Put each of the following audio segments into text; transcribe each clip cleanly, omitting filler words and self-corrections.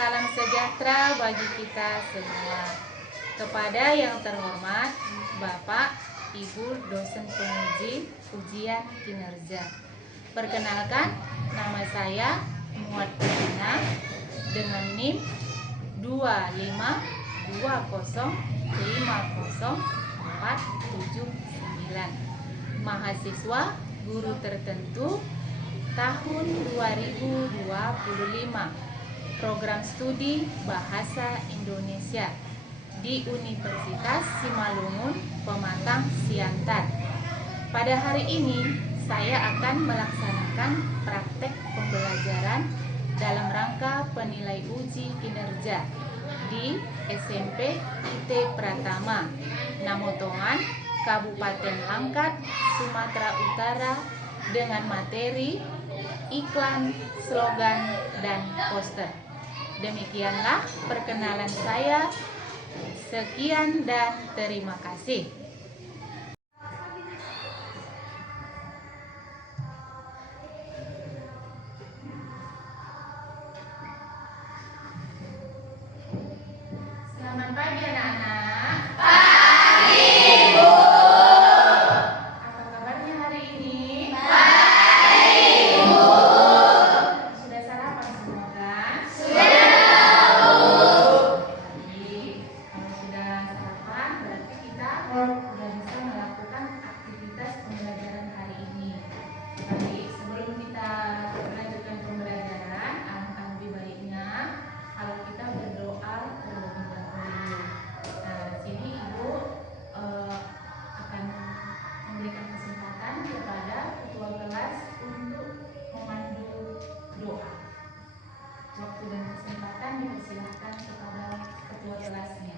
salam sejahtera bagi kita semua. Kepada yang terhormat Bapak, Ibu dosen penguji ujian kinerja. Perkenalkan, nama saya Muat Perdina dengan NIM 252050479. Mahasiswa guru tertentu tahun 2025, program studi Bahasa Indonesia di Universitas Simalungun, Pematang Siantar. Pada hari ini saya akan melaksanakan praktek pembelajaran dalam rangka penilai uji kinerja di SMP IT Pratama, Namotongan, Kabupaten Langkat, Sumatera Utara dengan materi iklan, slogan, dan poster. Demikianlah perkenalan saya. Sekian dan terima kasih. Selamat pagi anak-anak. Pagi, Bu. Apa kabarnya hari ini? Baik, Bu. Sudah sarapan semua kan? Sudah, Bu. Baik, kalau sudah sarapan berarti kita sudah bisa melakukan aktivitas pembelajaran hari ini. Baik, sebelum kita melanjutkan pembelajaran, alangkah lebih baiknya kalau kita berdoa terlebih dahulu. Nah, sini Ibu akan memberikan kesempatan kepada ketua kelas untuk memandu doa. Waktu dan kesempatan dipersilahkan kepada ketua kelasnya.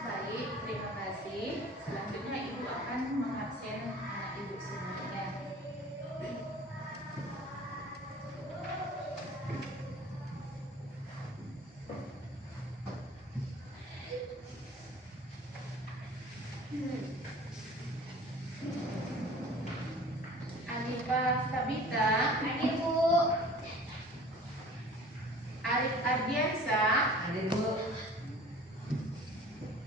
Baik, terima kasih. Selanjutnya Ibu akan mengabsen anak Ibu semuanya. Anifah Sabita. Hadir, Bu. Arif Ardiansa. Hadir, Bu.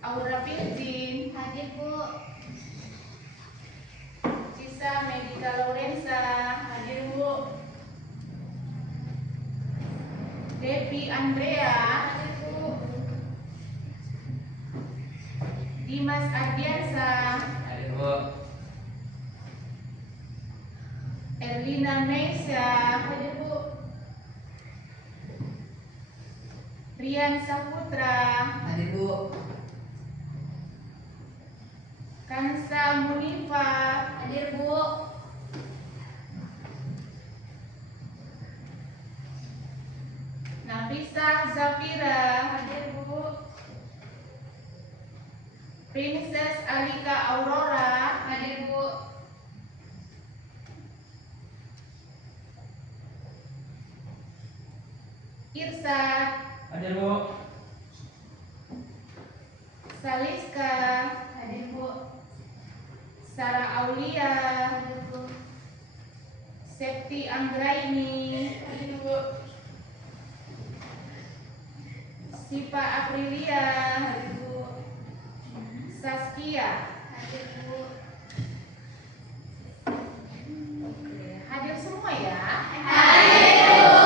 Aura Piljin. Hadir, Bu. Cisa Medika Lorenza. Hadir, Bu. Devi Andrea. Hadir, Bu. Dimas Ardiansa. Hadir, Bu. Erlina Meisha. Hadir, Bu. Rian Saputra. Hadir, Bu. Kansa Munifa. Hadir, Bu. Nafisa Zafira. Hadir, Bu. Princess Alika Aurora. Hadir, Bu. Irsad. Hadir, Bu. Saliska. Hadir, Bu. Sarah Aulia. Hadir, Bu. Septi Anggraini. Hadir, Bu. Sipa Aprilia. Hadir, Bu. Saskia. Hadir, Bu. Oke, hadir semua ya? Hadir, Bu.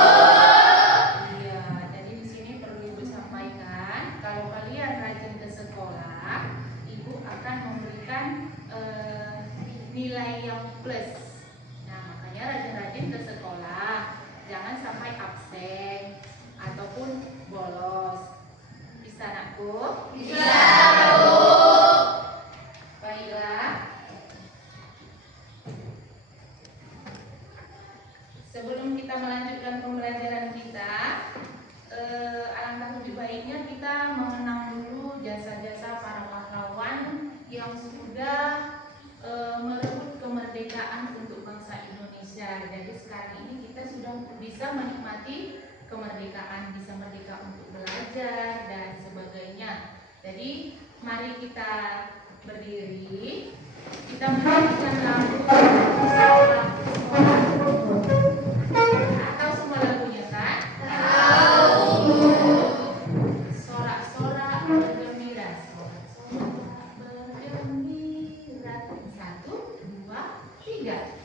Iya, jadi di sini perlu Ibu sampaikan kalau kalian rajin ke sekolah, Ibu akan memberikan nilai yang plus. Nah, makanya Bu? Bisa, Bu. Baiklah. Sebelum kita melanjutkan pembelajaran kita, alangkah lebih baiknya kita mengenang dulu jasa-jasa para pahlawan yang sudah merebut kemerdekaan untuk bangsa Indonesia. Jadi sekarang ini kita sudah bisa menikmati kemerdekaan, bisa merdeka untuk belajar dan sebagainya. Jadi mari kita berdiri, kita menyanyikan lagu atau semua lagunya kan? Sorak-sorak bergembira, sorak-sorak bergembira. 1, 2, 3.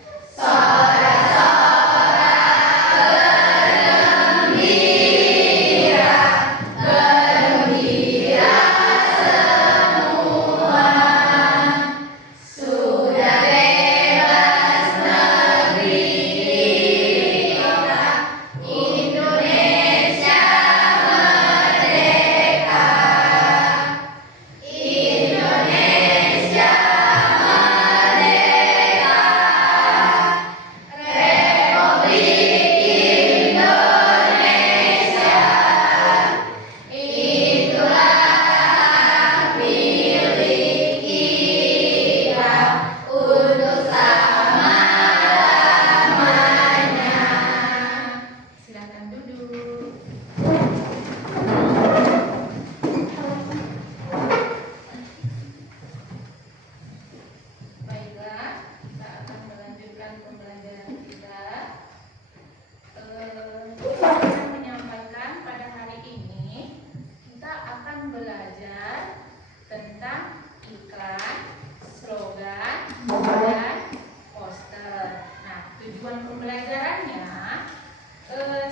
Silakan duduk. Baiklah, kita akan melanjutkan pembelajaran kita. Kita akan menyampaikan pada hari ini kita akan belajar tentang iklan, slogan, dan poster. Nah, tujuan pembelajarannya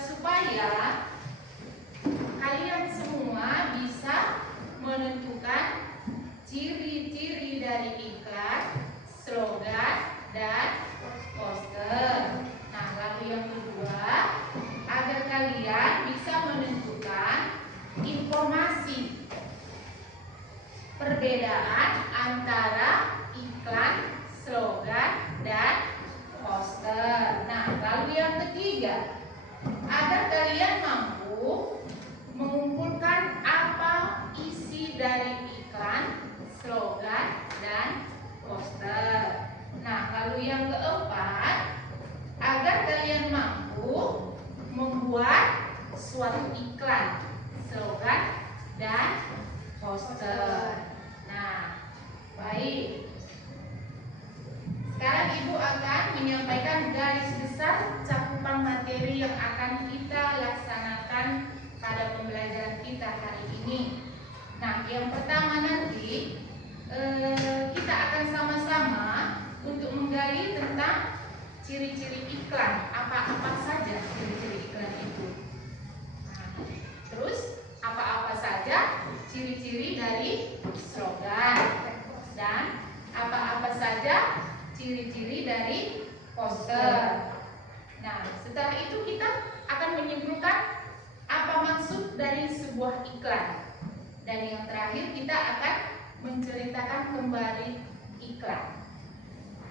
supaya kalian semua bisa menentukan ciri-ciri dari iklan, slogan, dan poster. Nah, lalu yang kedua, agar kalian bisa menentukan informasi perbedaan antara iklan, slogan, dan poster. Nah, lalu yang ketiga, agar kalian mampu mengumpulkan apa isi dari iklan, slogan, dan poster. Nah, lalu yang keempat, agar kalian mampu membuat suatu iklan, slogan, dan poster. Nah, baik. Sekarang Ibu akan menyampaikan garis besar cakupan materi yang akan kita laksanakan pada pembelajaran kita hari ini. Nah, yang pertama nanti kita akan sama-sama untuk menggali tentang ciri-ciri iklan. Apa-apa saja ciri-ciri iklan itu. Nah, terus apa-apa saja ciri-ciri dari slogan dan apa-apa saja ciri-ciri dari poster. Nah, setelah itu kita akan menyimpulkan apa maksud dari sebuah iklan. Dan yang terakhir kita akan menceritakan kembali iklan.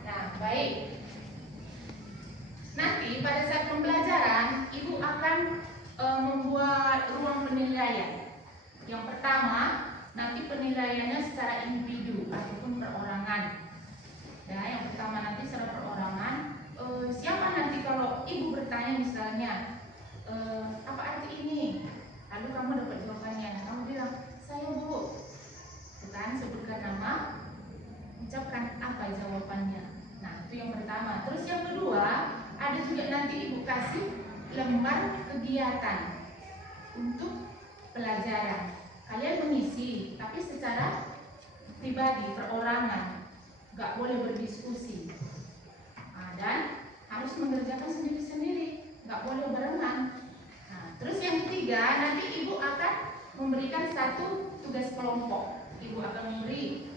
Nah, baik. Nanti pada saat pembelajaran, Ibu akan membuat ruang penilaian. Yang pertama, nanti penilaiannya secara individu ataupun perorangan. Ya, yang pertama nanti secara perorangan. Siapa nanti kalau Ibu bertanya misalnya, apa arti ini? Lalu kamu dapat jawabannya. Nah, kamu bilang, saya Bu. Bukan sebutkan nama, ucapkan apa jawabannya. Nah, itu yang pertama. Terus yang kedua, ada juga nanti Ibu kasih lembar kegiatan untuk pelajaran. Kalian mengisi, tapi secara pribadi, perorangan. Gak boleh berdiskusi. Nah, dan harus mengerjakan sendiri-sendiri, gak boleh barengan. Nah, terus yang ketiga, nanti Ibu akan memberikan satu tugas kelompok. Ibu akan memberi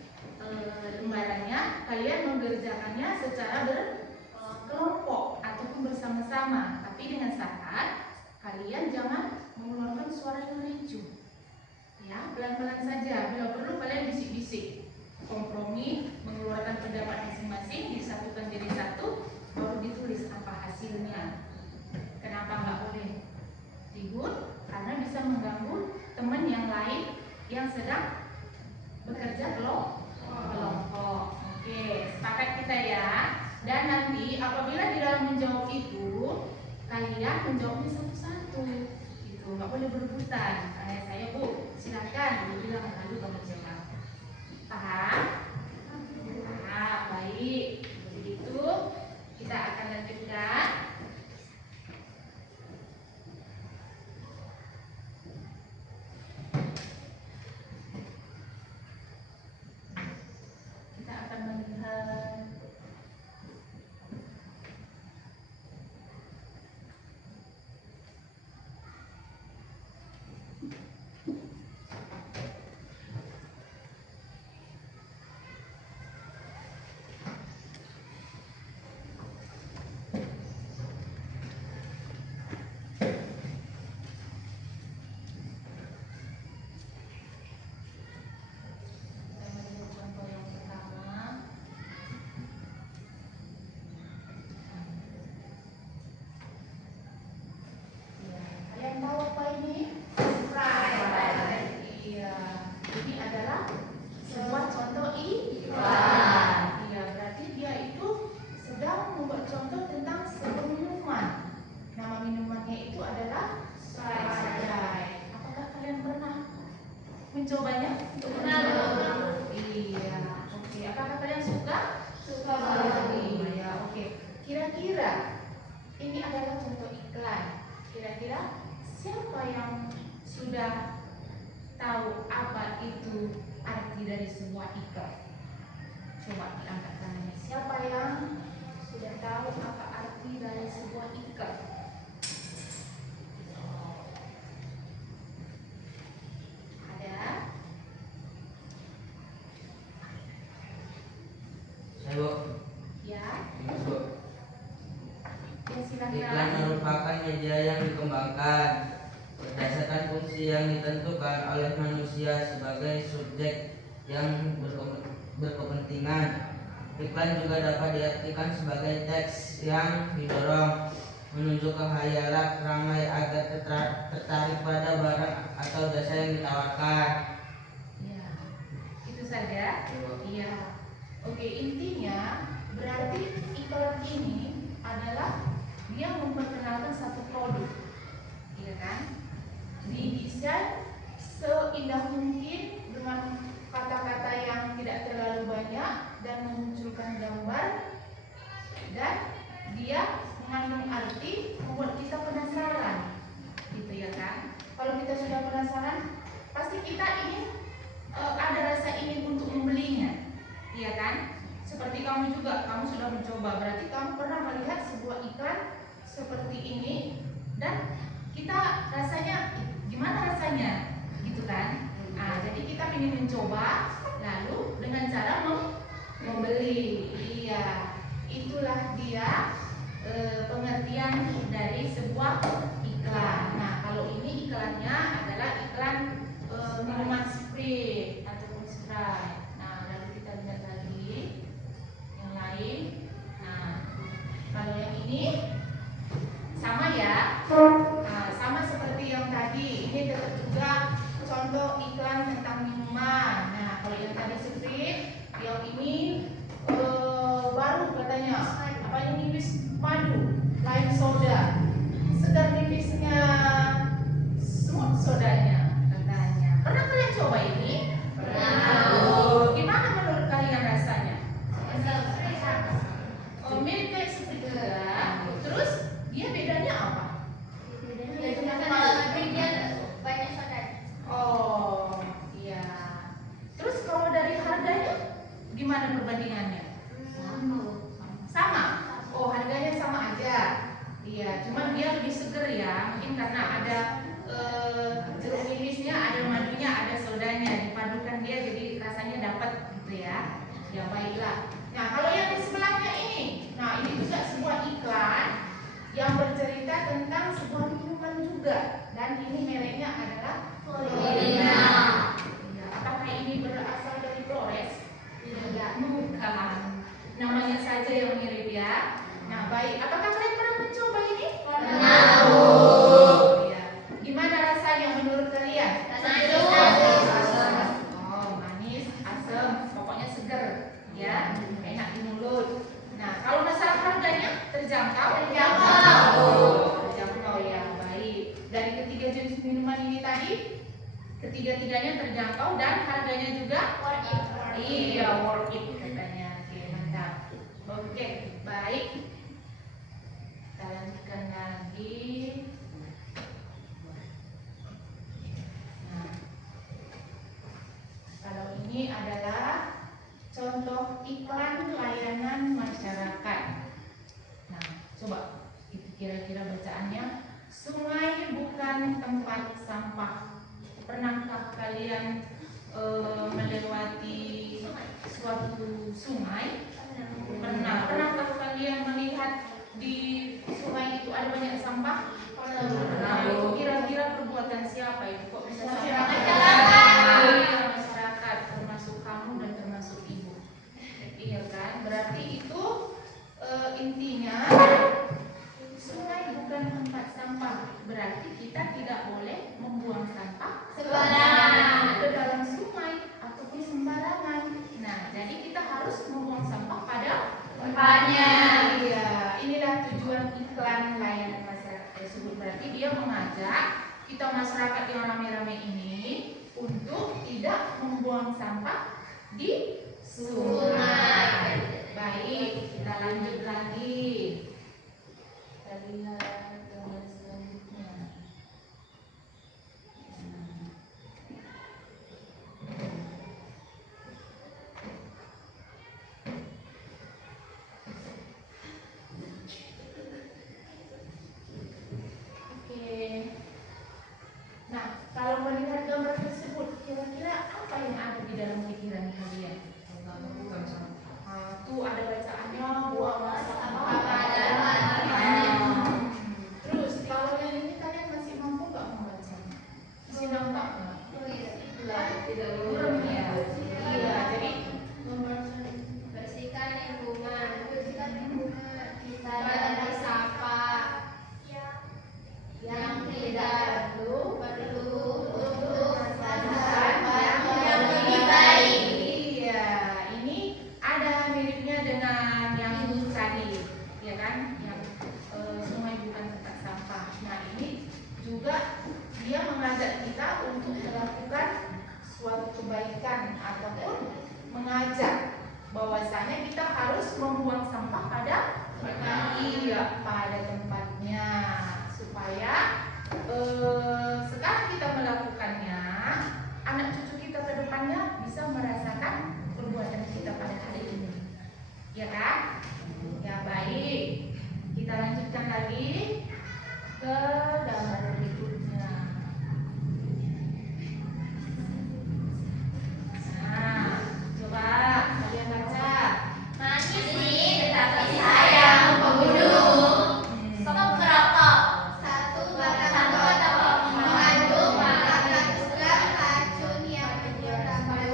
lembarannya, kalian mengerjakannya secara berkelompok ataupun bersama-sama. Tapi dengan syarat kalian jangan mengeluarkan suara yang ricuh. Ya, pelan-pelan saja. Bila perlu kalian bisik-bisik. Kompromi, mengeluarkan pendapat masing-masing, disatukan jadi satu, baru ditulis apa hasilnya. Kenapa nggak boleh ribut? Karena bisa mengganggu teman yang lain yang sedang bekerja kelompok. Oke, sepakat kita ya. Dan nanti apabila di dalam menjawab itu, kalian menjawabnya satu-satu. Itu nggak boleh berebutan. Kayak saya, Bu, silakan. Bu bilang lalu kamu jawab. Paham? Nah, baik. Begitu kita akan lanjutkan. Kita akan melihat contoh yang pertama. Ya, kalian tahu apa ini? Iya, ini adalah sebuah contoh iklan. Iya, berarti dia itu sedang membuat contoh tentang sebuah minuman. Nama minumannya itu adalah Sprite. Apakah kalian pernah mencobanya? Iya, oke. Apakah kalian suka? Iya, oke. Kira-kira ini adalah contoh iklan. Kira-kira siapa yang sudah tahu apa itu arti dari sebuah iklan? Coba diangkat tangannya. Siapa yang sudah tahu apa arti dari sebuah iklan? Ada? Saya, Bu. Ya? Ini, Bu. Ya, silakan. Iklan merupakan media yang dikembangkan berdasarkan fungsi yang ditentukan oleh manusia sebagai subjek yang berkepentingan. Iklan juga dapat diartikan sebagai teks yang didorong menunjuk ke khayalan ramai agar tertarik pada barang atau jasa yang ditawarkan. Ya, itu saja. Iya. Oke, intinya berarti iklan ini adalah dia memperkenalkan satu produk, iya kan? Didesain seindah mungkin dengan kata-kata yang tidak terlalu banyak dan memunculkan gambar, dan dia mengandung arti membuat kita penasaran, gitu ya kan? Kalau kita sudah penasaran, pasti kita ingin ada rasa ingin untuk membelinya, iya kan? Seperti kamu juga, kamu sudah mencoba, berarti kamu pernah melihat sebuah iklan seperti ini dan kita rasanya gimana rasanya, gitu kan? Nah, jadi kita ingin mencoba, lalu dengan cara membeli. Iya, itulah dia pengertian dari sebuah iklan. Nah, kalau ini iklannya adalah iklan minuman Sprite ataupun Sprite. Nah, lalu kita lihat lagi yang lain. Nah, kalau yang ini sama ya. Nah, sama seperti yang tadi. Ini tetap juga contoh iklan tentang minuman. Nah, kalau yang tadi Sprite, yang ini baru katanya. Apa ini nipis madu, lime soda. Segar nipisnya, smooth sodanya katanya. Pernah kalian coba ini? Pernah. Gimana menurut kalian rasanya? Oh, mirip kayak Sprite juga. Terus dia bedanya apa? Oh, iya. Terus kalau dari harganya gimana perbandingannya? Sama. Oh, harganya sama aja. Iya, cuman dia lebih seger ya. Mungkin karena ada jeruk nipisnya, ada madunya, ada sodanya, dipadukan dia jadi rasanya dapat gitu ya. Ya baiklah. Nah, kalau yang di sebelahnya ini, nah ini juga sebuah iklan yang bercerita tentang sebuah minuman juga, dan ini mereknya adalah Florina. baik. Apakah kalian pernah mencoba ini? Pernah. Iya. Gimana rasanya menurut kalian? Oh, manis, asam, pokoknya seger, ya, enak di mulut. Nah, kalau masalah harganya terjangkau? Terjangkau ya, baik. Dari ketiga jenis minuman ini tadi, ketiga-tiganya terjangkau dan harganya juga iya, worth it katanya. Oke, mantap. Oke, baik. Kita lanjutkan lagi. Nah, kalau ini adalah contoh iklan layanan masyarakat. Nah, coba itu kira-kira bacaannya. Sungai bukan tempat sampah. Pernahkah kalian melewati suatu sungai? Pernah. Pernahkah kalian melihat di sungai itu ada banyak sampah? Nah, itu kira-kira perbuatan siapa itu? Kok bisa sampah? Masyarakat, termasuk kamu dan termasuk ibu. Iya kan? Berarti itu intinya sungai bukan tempat sampah. Berarti kita tidak boleh membuang sampah sembarangan ke dalam sungai ataupun sembarangan. Nah, jadi kita harus membuang sampah pada tempatnya. Iya, inilah tujuan iklan layanan masyarakat tersebut. Berarti dia mengajak kita masyarakat yang rame-rame ini untuk tidak membuang sampah di sungai. Baik, kita lanjut lagi. Kita lihat gambar selanjutnya. Oke. Nah, kalau melihat gambar tersebut, kira-kira apa yang ada di dalam pikiran kalian? Tuh ada bacaannya, buang sampah. Terus kalau yang ini kalian masih mampu nggak membacanya? Masih nampak nggak? Tidak kurang ya. Iya, jadi Bersihkan lingkungan. Kita dapat sampah yang tidak perlu untuk masyarakat yang lebih baik. iya, ini ada miripnya dengan yang tadi, ya kan? Yang sungai bukan tempat sampah. Nah, ini juga dia mengajak kita untuk melakukan suatu kebaikan ataupun mengajak bahwasanya kita harus membuang sampah pada pada tempatnya supaya sekarang kita melakukannya, anak cucu kita ke depannya bisa merasakan perbuatan kita pada hari ini, ya kan? Ya, baik, kita lanjutkan lagi ke gambar berikutnya. Nah, coba kalian baca. Manis nih, tetapi sayang pembunuh. Stop merokok. Satu batang mengandung 400 gram racun yang menyebabkan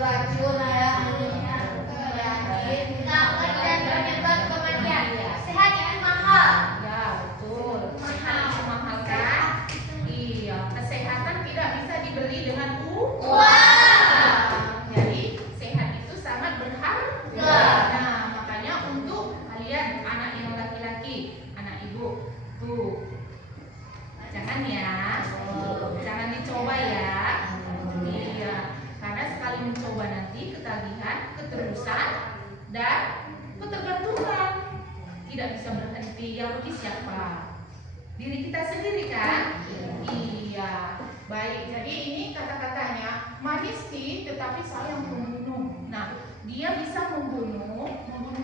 kanker dan penyebab kematian. Sehat itu mahal. Ya, betul. Sehat itu mahal kan? Iya, kesehatan tidak bisa dibeli dengan uang. Jadi, sehat itu sangat berharga. Nah, makanya untuk kalian anak yang laki-laki, anak ibu, tuh jangan ya, jangan dicoba ya. Iya, karena sekali mencoba nanti ketagihan, keterusan, dan ketergantungan. Tidak bisa berhenti. Yang rugi siapa? Diri kita sendiri kan? Iya. Baik, jadi ini kata-katanya manis sih, tetapi sayang pembunuh. Nah, dia bisa membunuh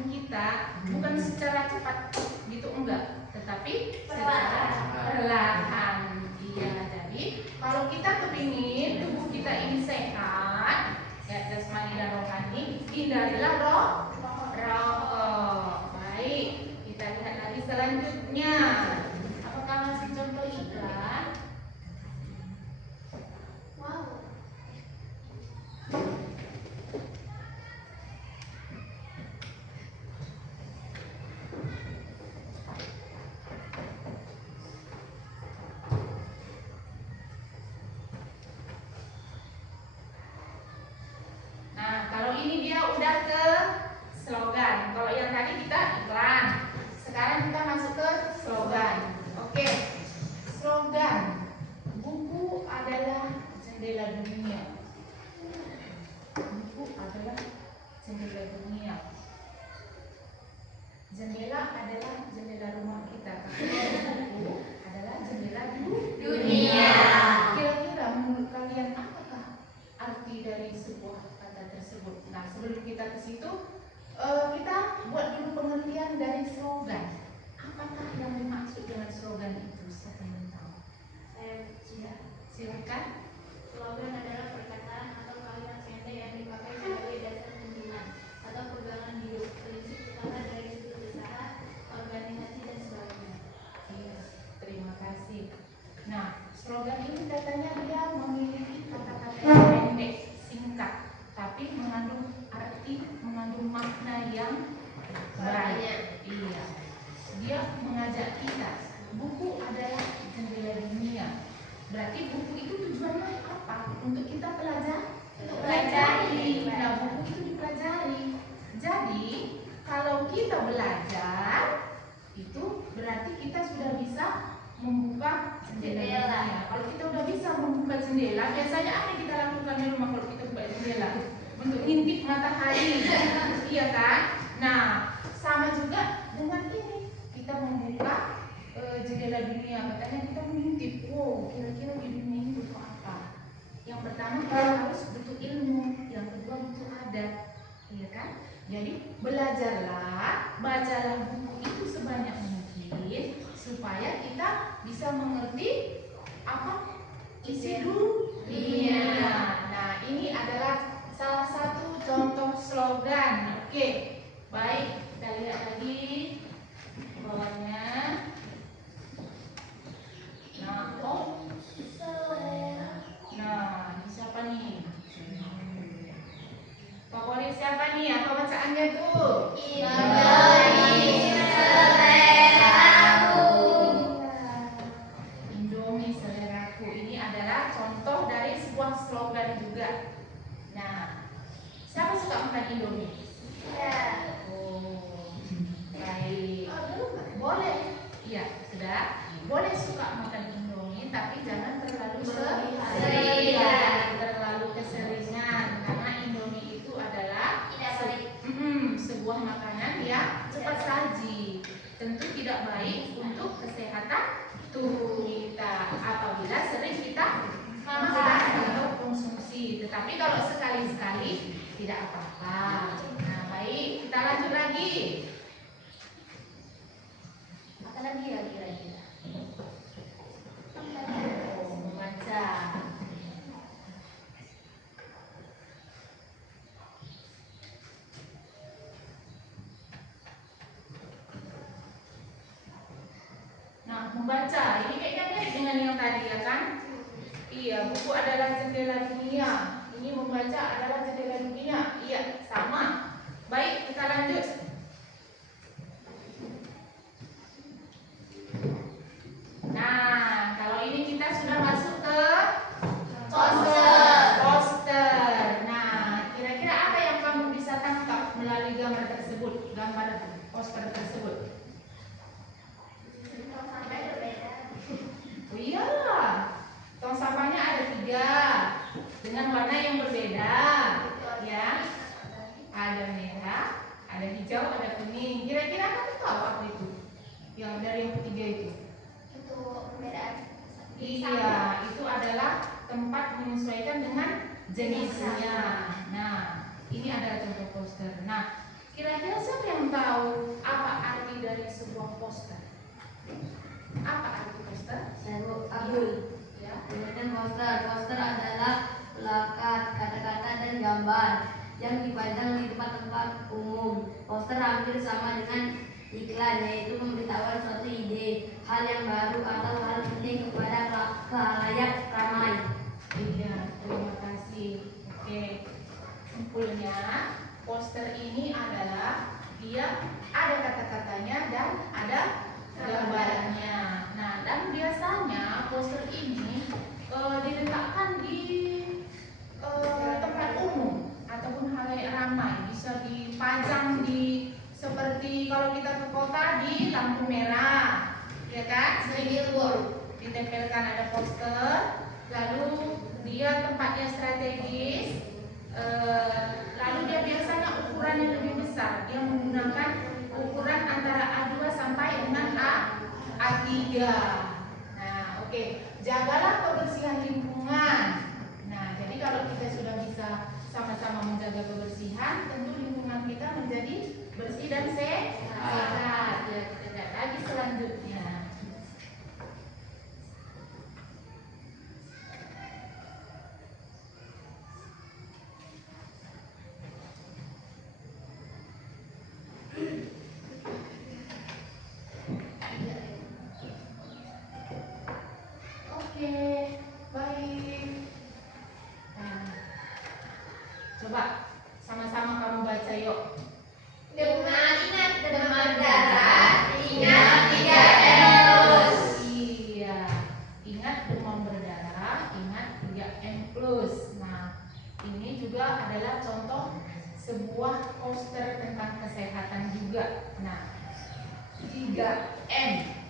kita bukan secara cepat gitu, enggak, tetapi secara perlahan. Iya, jadi kalau kita kepingin tubuh kita ini sehat, ya jasmani dan rohani, hindarilah rokok. Baik, kita lihat lagi selanjutnya. Apakah masih contoh iklan? Wow. itu? Siapa yang tahu? Saya. Silakan. Slogan adalah perkataan atau kalimat pendek yang dipakai sebagai dasar pimpinan atau pegangan hidup, prinsip utama dari suatu usaha, organisasi dan sebagainya. Iya, terima kasih. Nah, slogan ini katanya dia memiliki kata-kata yang pendek, singkat, tapi mengandung arti, mengandung makna yang baik. Iya, dia mengajak kita. Buku adalah jendela dunia. Berarti buku itu tujuannya apa? Untuk kita pelajari. Nah, buku itu dipelajari. Jadi, kalau kita belajar, itu berarti kita sudah bisa membuka jendela. Kalau kita sudah bisa membuka jendela, biasanya apa yang kita lakukan di rumah kalau kita buka jendela? Untuk ngintip matahari. Iya kan? Nah, sama juga dengan ini. Kita membuka jendela dunia, katanya kita mengintip, wow, kira-kira di dunia ini butuh apa. Yang pertama kita harus butuh ilmu, yang kedua butuh adab, iya kan? Jadi belajarlah, bacalah buku itu sebanyak mungkin supaya kita bisa mengerti apa isi dunia. Nah, ini adalah salah satu contoh slogan. Oke, baik, kita lihat lagi bawahnya. Nah, ini siapa nih? Favorit siapa nih? Apa bacaannya tuh? Indomie seleraku. Ini adalah contoh dari sebuah slogan juga. Nah, siapa suka makan Indomie? Oh, baik. Boleh. Iya, sudah. Boleh suka makan Indomie, tapi jangan terlalu sering. Jangan terlalu keseringan, karena Indomie itu adalah sebuah makanan yang cepat saji. Tentu tidak baik untuk kesehatan tubuh kita apabila sering kita makan atau konsumsi. Tetapi kalau sekali-sekali tidak apa-apa. Nah, baik, kita lanjut lagi. Apa lagi ya kira-kira? Membaca. Nah, membaca ini kayaknya mirip dengan yang tadi ya kan? Iya, buku adalah jendela dunia. Ini membaca adalah jendela dunia. Iya, sama. Baik, kita lanjut. Nah, kalau ini kita sudah masuk ke poster. Nah, kira-kira apa yang kamu bisa tangkap melalui gambar tersebut, gambar poster tersebut? Oh iya, tong sampahnya ada 3 dengan warna yang berbeda, ya. Ada merah, ada hijau, ada kuning. Kira-kira kamu tahu apa itu? Yang dari yang ketiga itu? Iya, itu adalah tempat menyesuaikan dengan jenisnya. Nah, ini adalah contoh poster. Nah, kira-kira siapa yang tahu apa arti dari sebuah poster? Apa arti poster? Ya. Kemudian poster adalah plakat, kata-kata dan gambar yang dipajang di tempat-tempat umum. Poster hampir sama dengan iklan, yaitu memberitahukan suatu ide, hal yang baru atau hal penting kepada khalayak ramai. Iya, terima kasih. Oke, simpulnya poster ini adalah dia ada kata-katanya dan ada gambarnya. Nah, dan biasanya poster ini diletakkan di tempat umum ataupun halayak ramai. Bisa dipajang di seperti kalau kita ke kota di lampu merah, ya kan? Sering ditempelkan ada poster. Lalu dia tempatnya strategis. Lalu dia biasanya ukurannya lebih besar. Dia menggunakan ukuran antara A2 sampai dengan A3. Nah, oke. Jagalah kebersihan lingkungan. Nah, jadi kalau kita sudah bisa sama-sama menjaga kebersihan, tentu lingkungan kita menjadi bersih dan sehat. Ya, kita lihat lagi selanjutnya. baik. Nah, coba sama-sama kamu baca yuk. Ingat demam berdarah, ingat 3M plus. Iya, ingat demam berdarah, ingat 3M plus. Nah, ini juga adalah contoh sebuah poster tentang kesehatan juga. Nah, 3M.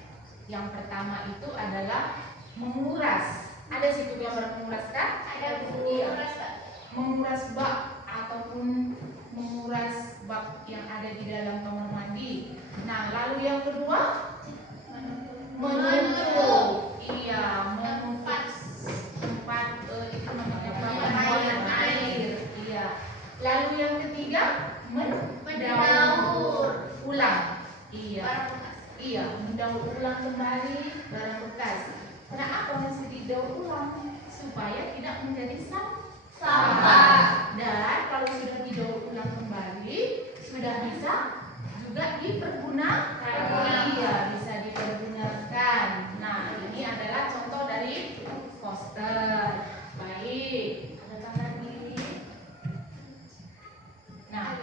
Yang pertama itu adalah menguras. Ada situ gambar menguras kan? Ada Iya. menguras, Kak. Menguras bak ataupun menguras bak yang ada di dalam kamar mandi. Nah, lalu yang kedua menutup. Iya, menutup tempat itu namanya Penyampaian air. Iya. Lalu yang ketiga Mendaur ulang. Iya. barang bekas. Iya, mendaur ulang kembali barang bekas. Kenapa mesti didaur ulang? Supaya tidak menjadi sampah. Dan kalau sudah didaur ulang kembali, sudah bisa juga dipergunakan. Iya, bisa dipergunakan. Nah, ini adalah contoh dari poster. Baik, ada lagi. Nah,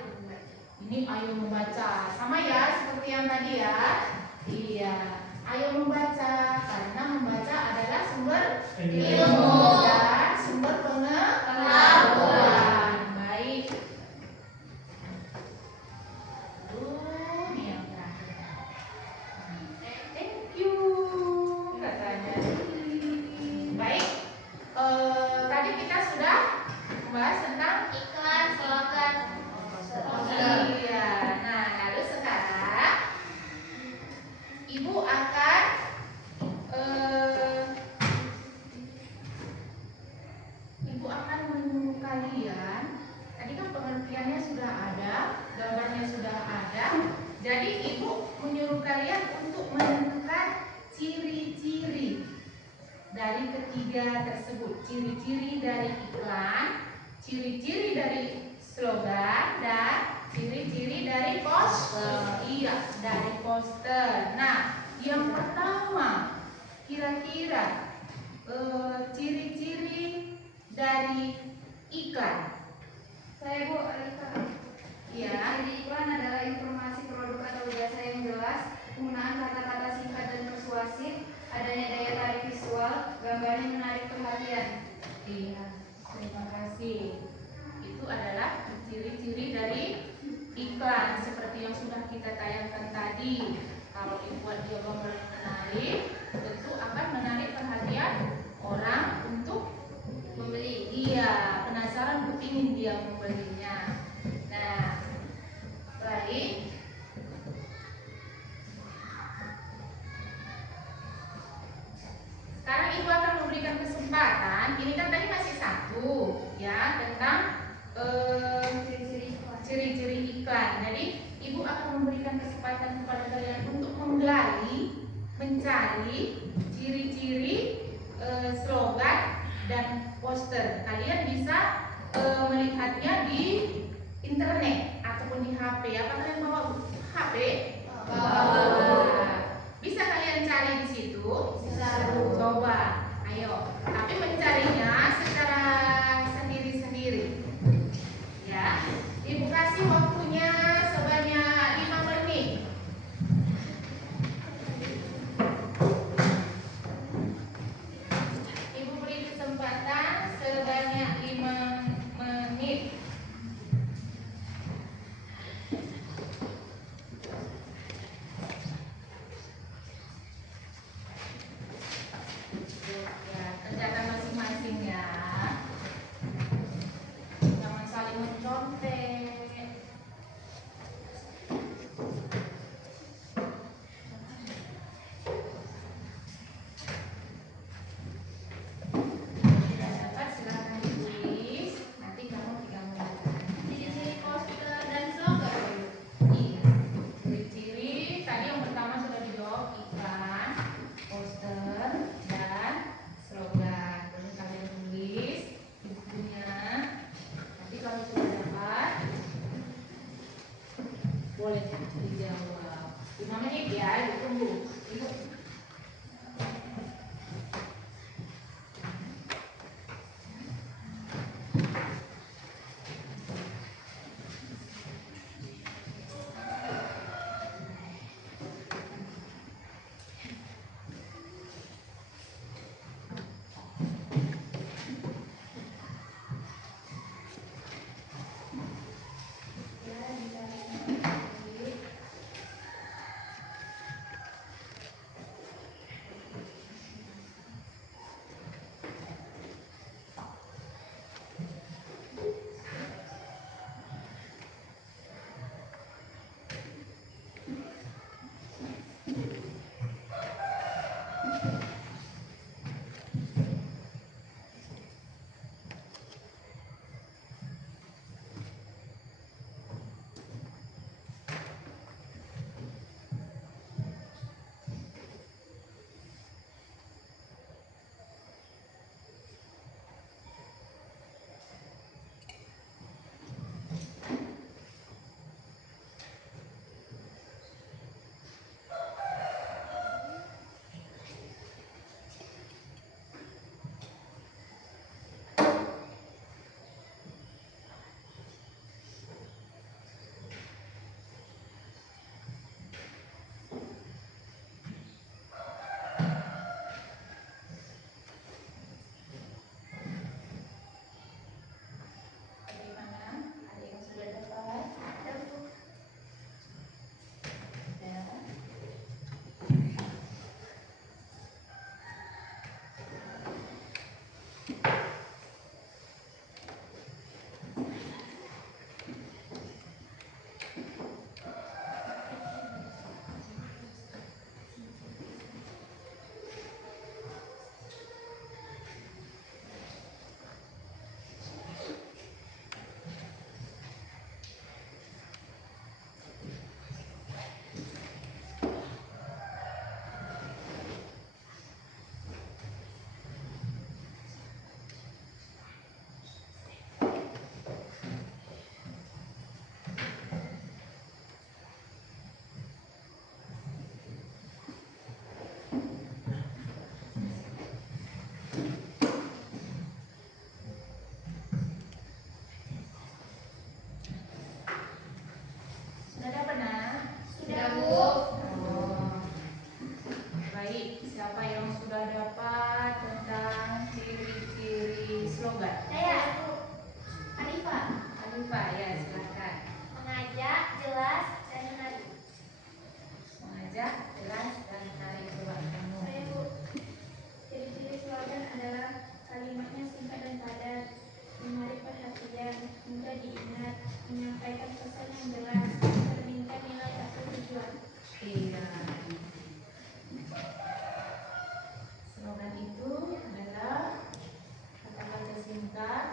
ini ayo membaca. Sama ya seperti yang tadi ya. Iya, ayo membaca karena membaca adalah sumber ilmu dan sumber pengetahuan. Baik. Ini yang terakhir. Thank you katanya. Baik. Tadi kita sudah membahas tentang Iklan, slogan. iya. Nah, lalu sekarang Ibu akan menyuruh kalian. Tadi kan pengertiannya sudah ada, gambarnya sudah ada. Jadi Ibu menyuruh kalian untuk menentukan ciri-ciri dari ketiga tersebut. Ciri-ciri dari iklan, ciri-ciri dari slogan, dan ciri-ciri dari poster. Iya, dari poster. Nah, yang pertama, kira-kira ciri-ciri dari iklan. Saya Bu Alika. Iya. Ciri iklan adalah informasi produk atau jasa yang jelas, penggunaan kata-kata singkat dan persuasif, adanya daya tarik visual, gambarnya menarik perhatian. Iya, terima kasih. Itu adalah ciri-ciri dari iklan seperti yang sudah kita tayangkan tadi. Kalau dibuat dia gambar yang menarik, tentu akan menarik perhatian orang untuk membeli. Iya, penasaran, kepingin dia membelinya. Nah, baik. Sekarang Ibu akan memberikan kesempatan. Ini kan tadi masih satu, ya, tentang ciri-ciri iklan. Jadi Ibu akan memberikan kesempatan kepada kalian untuk menggali, mencari ciri-ciri slogan dan poster. Kalian bisa melihatnya di internet ataupun di HP. Apa kalian bawa HP? Bawa. Bisa kalian cari di situ? Bisa. Coba, ayo. Tapi mencarinya secara sendiri-sendiri. Ya, Ibu kasih waktunya sebanyak 5 menit. Ibu beri kesempatan sebanyak 5 menit. Ya, kerjakan masing-masing ya. Jangan saling mencontek. Tidak dapat silakan ditulis. Nanti kamu tinggal membaca. Ciri-ciri poster dan slogan. Iya. Ciri-ciri tadi yang pertama sudah dijawab, iklan, poster, dan slogan. Jadi kalian tulis di bukunya. Nanti kalau sudah dapat, boleh dijawab. 5 menit ya, ditunggu. Ibu. Baik, siapa yang sudah dapat tentang ciri-ciri slogan? Saya, Bu. Arifah. Alifah, ya silakan. Mengajak, jelas, dan menarik. Mengajak, jelas, dan menarik. Coba kamu. Saya, Bu. Ciri-ciri slogan adalah kalimatnya singkat dan padat, menarik perhatian, mudah diingat, menyampaikan pesan yang jelas, mencerminkan nilai atau tujuan. Iya. Slogan itu adalah kata-kata singkat,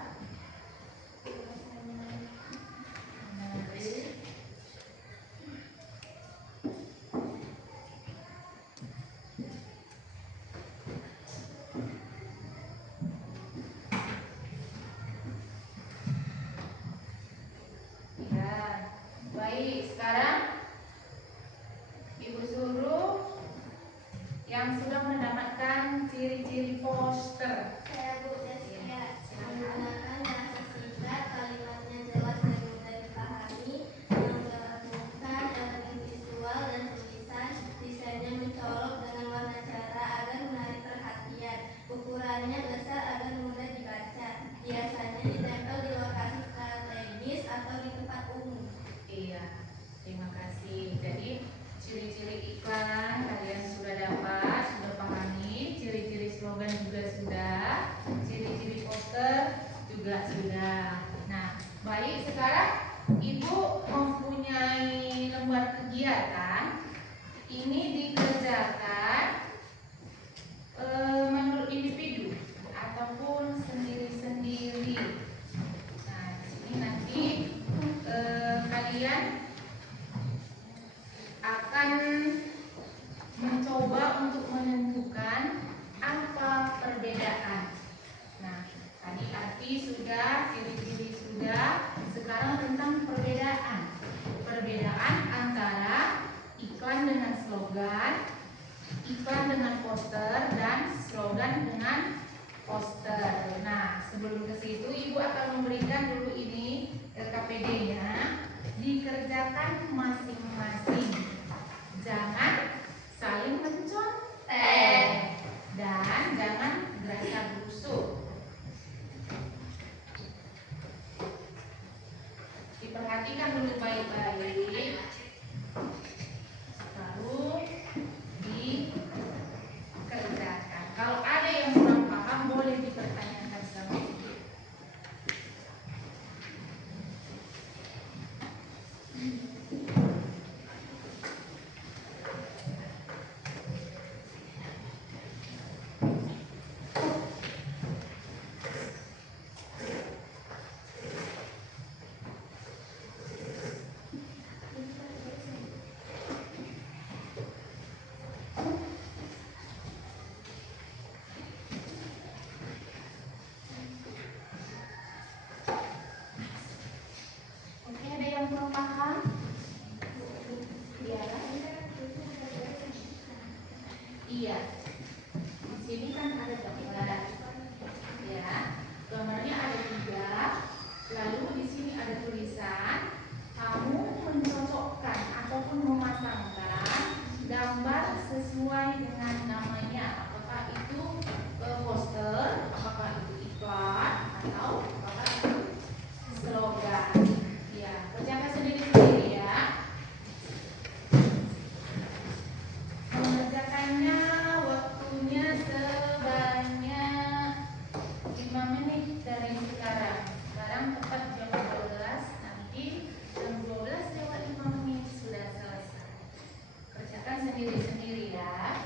menarik. Ya, baik. Sekarang Ibu suruh yang sudah mendapatkan ciri-ciri poster. Saya, Bu. Desya. Menggunakan bahasa singkat, kalimatnya jelas dan mudah dipahami, menggabungkan elemen visual dan tulisan, desainnya mencolok dengan warna cerah agar menarik perhatian, ukurannya besar agar mudah dibaca, biasanya ditempel di lokasi strategis atau di tempat umum. Iya, terima kasih. Jadi ciri-ciri iklan kalian sudah dapat, sudah pahami, ciri-ciri slogan juga sudah, ciri-ciri poster juga sudah. Nah, baik, sekarang Ibu mempunyai lembar kegiatan. Ini dikerjakan menurut individu ataupun sendiri-sendiri. Nah, di sini nanti kalian akan mencoba untuk menentukan apa perbedaan. Nah, tadi arti sudah, ciri-ciri sudah, sekarang tentang perbedaan. Perbedaan antara iklan dengan slogan, iklan dengan poster, dan slogan dengan poster. Nah, sebelum ke situ Ibu akan memberikan dulu ini LKPD-nya, dikerjakan masing-masing. Jangan saling mencontek dan jangan gerasa gerusuk. Diperhatikan dulu baik-baik, baru dikerjakan. Kalau ada yang kurang paham boleh dipertanyakan sama Ibu. Oke, ada yang kurang paham? Iya. Iya. Di sini kan ada gambar. Ya. Gambarnya ada 3. Lalu di sini ada tulisan. Kamu mencocokkan ataupun memasangkan gambar sesuai dengan namanya. Apakah itu poster, apakah itu iklan, atau apakah itu slogan. Ya, kerjakan sendiri-sendiri ya. Mengerjakannya waktunya sebanyak 5 menit dari sekarang. Sekarang tepat jam 12, nanti jam 12 lewat 5 menit sudah selesai. Kerjakan sendiri-sendiri ya.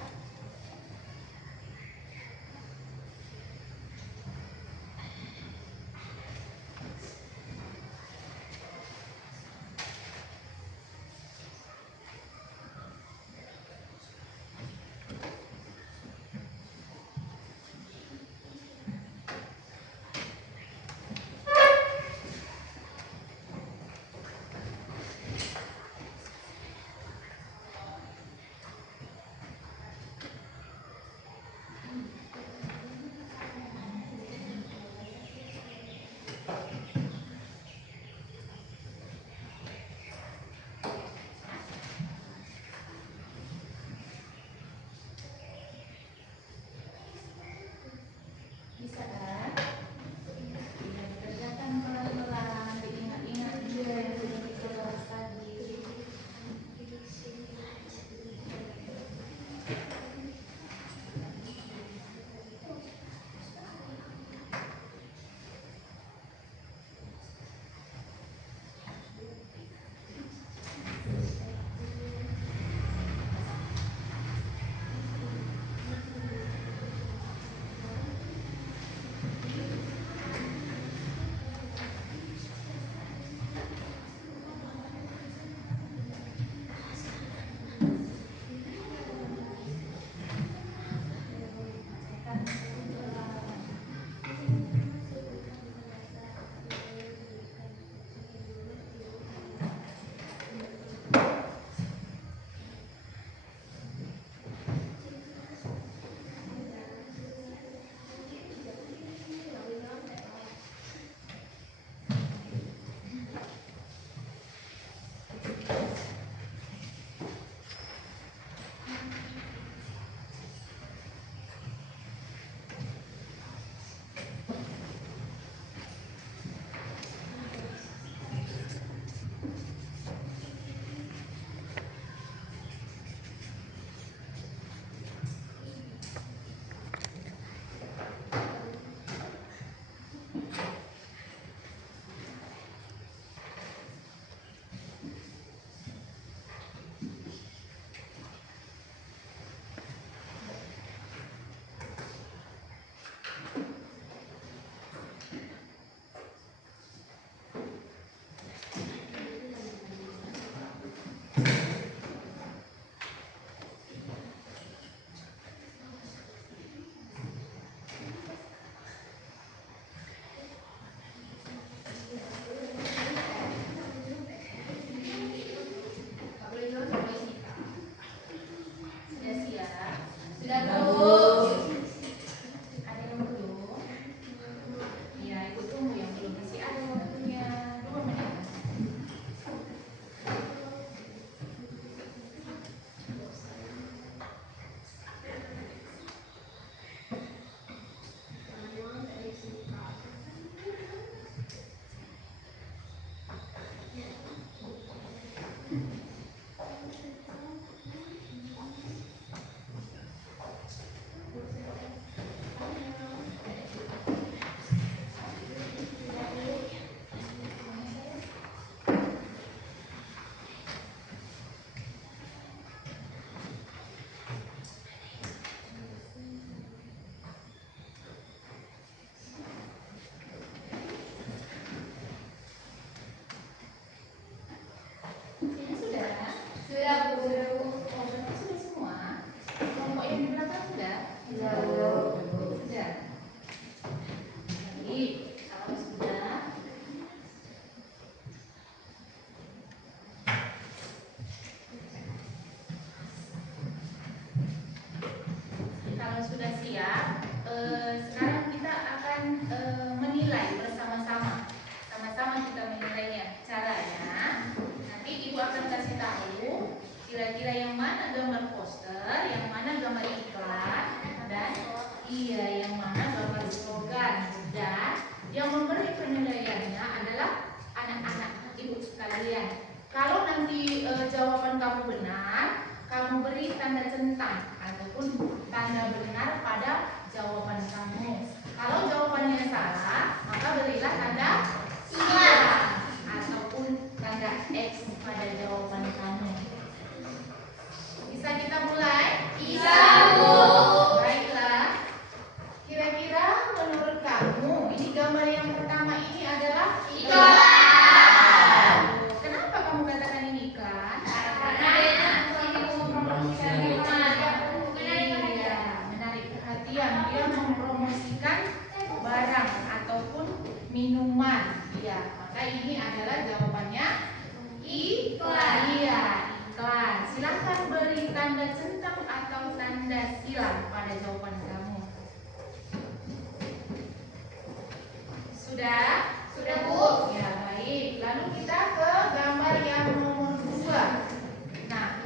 Sudah, Bu. Ada yang belum? Iya, Ibu tunggu yang belum. Masih ada waktunya 2 menit. Ini sudah? Sudah, Bu. Oh, berarti sudah semua? Kelompok yang di belakang sudah? Sudah, Bu. Sudah. Baik, kalau sudah, siap, sekarang kita akan menilai bersama-sama. Sama-sama kita menilainya. Caranya, nanti Ibu akan kasih tahu kira-kira yang mana gambar poster, yang mana gambar iklan, dan yang mana gambar slogan. Dan yang memberi penilaiannya adalah anak-anak Ibu sekalian. Kalau nanti jawaban kamu benar, kamu beri tanda centang ataupun tanda benar pada jawaban kamu. Kalau jawabannya salah, maka berilah tanda silang ataupun tanda X pada jawaban kamu. Bisa kita mulai? Bisa, Bu. Baiklah. Kira-kira menurut kamu, ini gambar yang pertama ini adalah iklan. Kenapa kamu katakan ini iklan? Menarik perhatian. Dia mempromosikan barang ataupun minuman. Iya, maka ini adalah jawabannya iklan. Iya, iklan. Silakan beri tanda centang atau tanda silang pada jawaban kamu. Sudah? Sudah, Bu. Ya, baik. Lalu kita ke gambar yang nomor 2. Nah,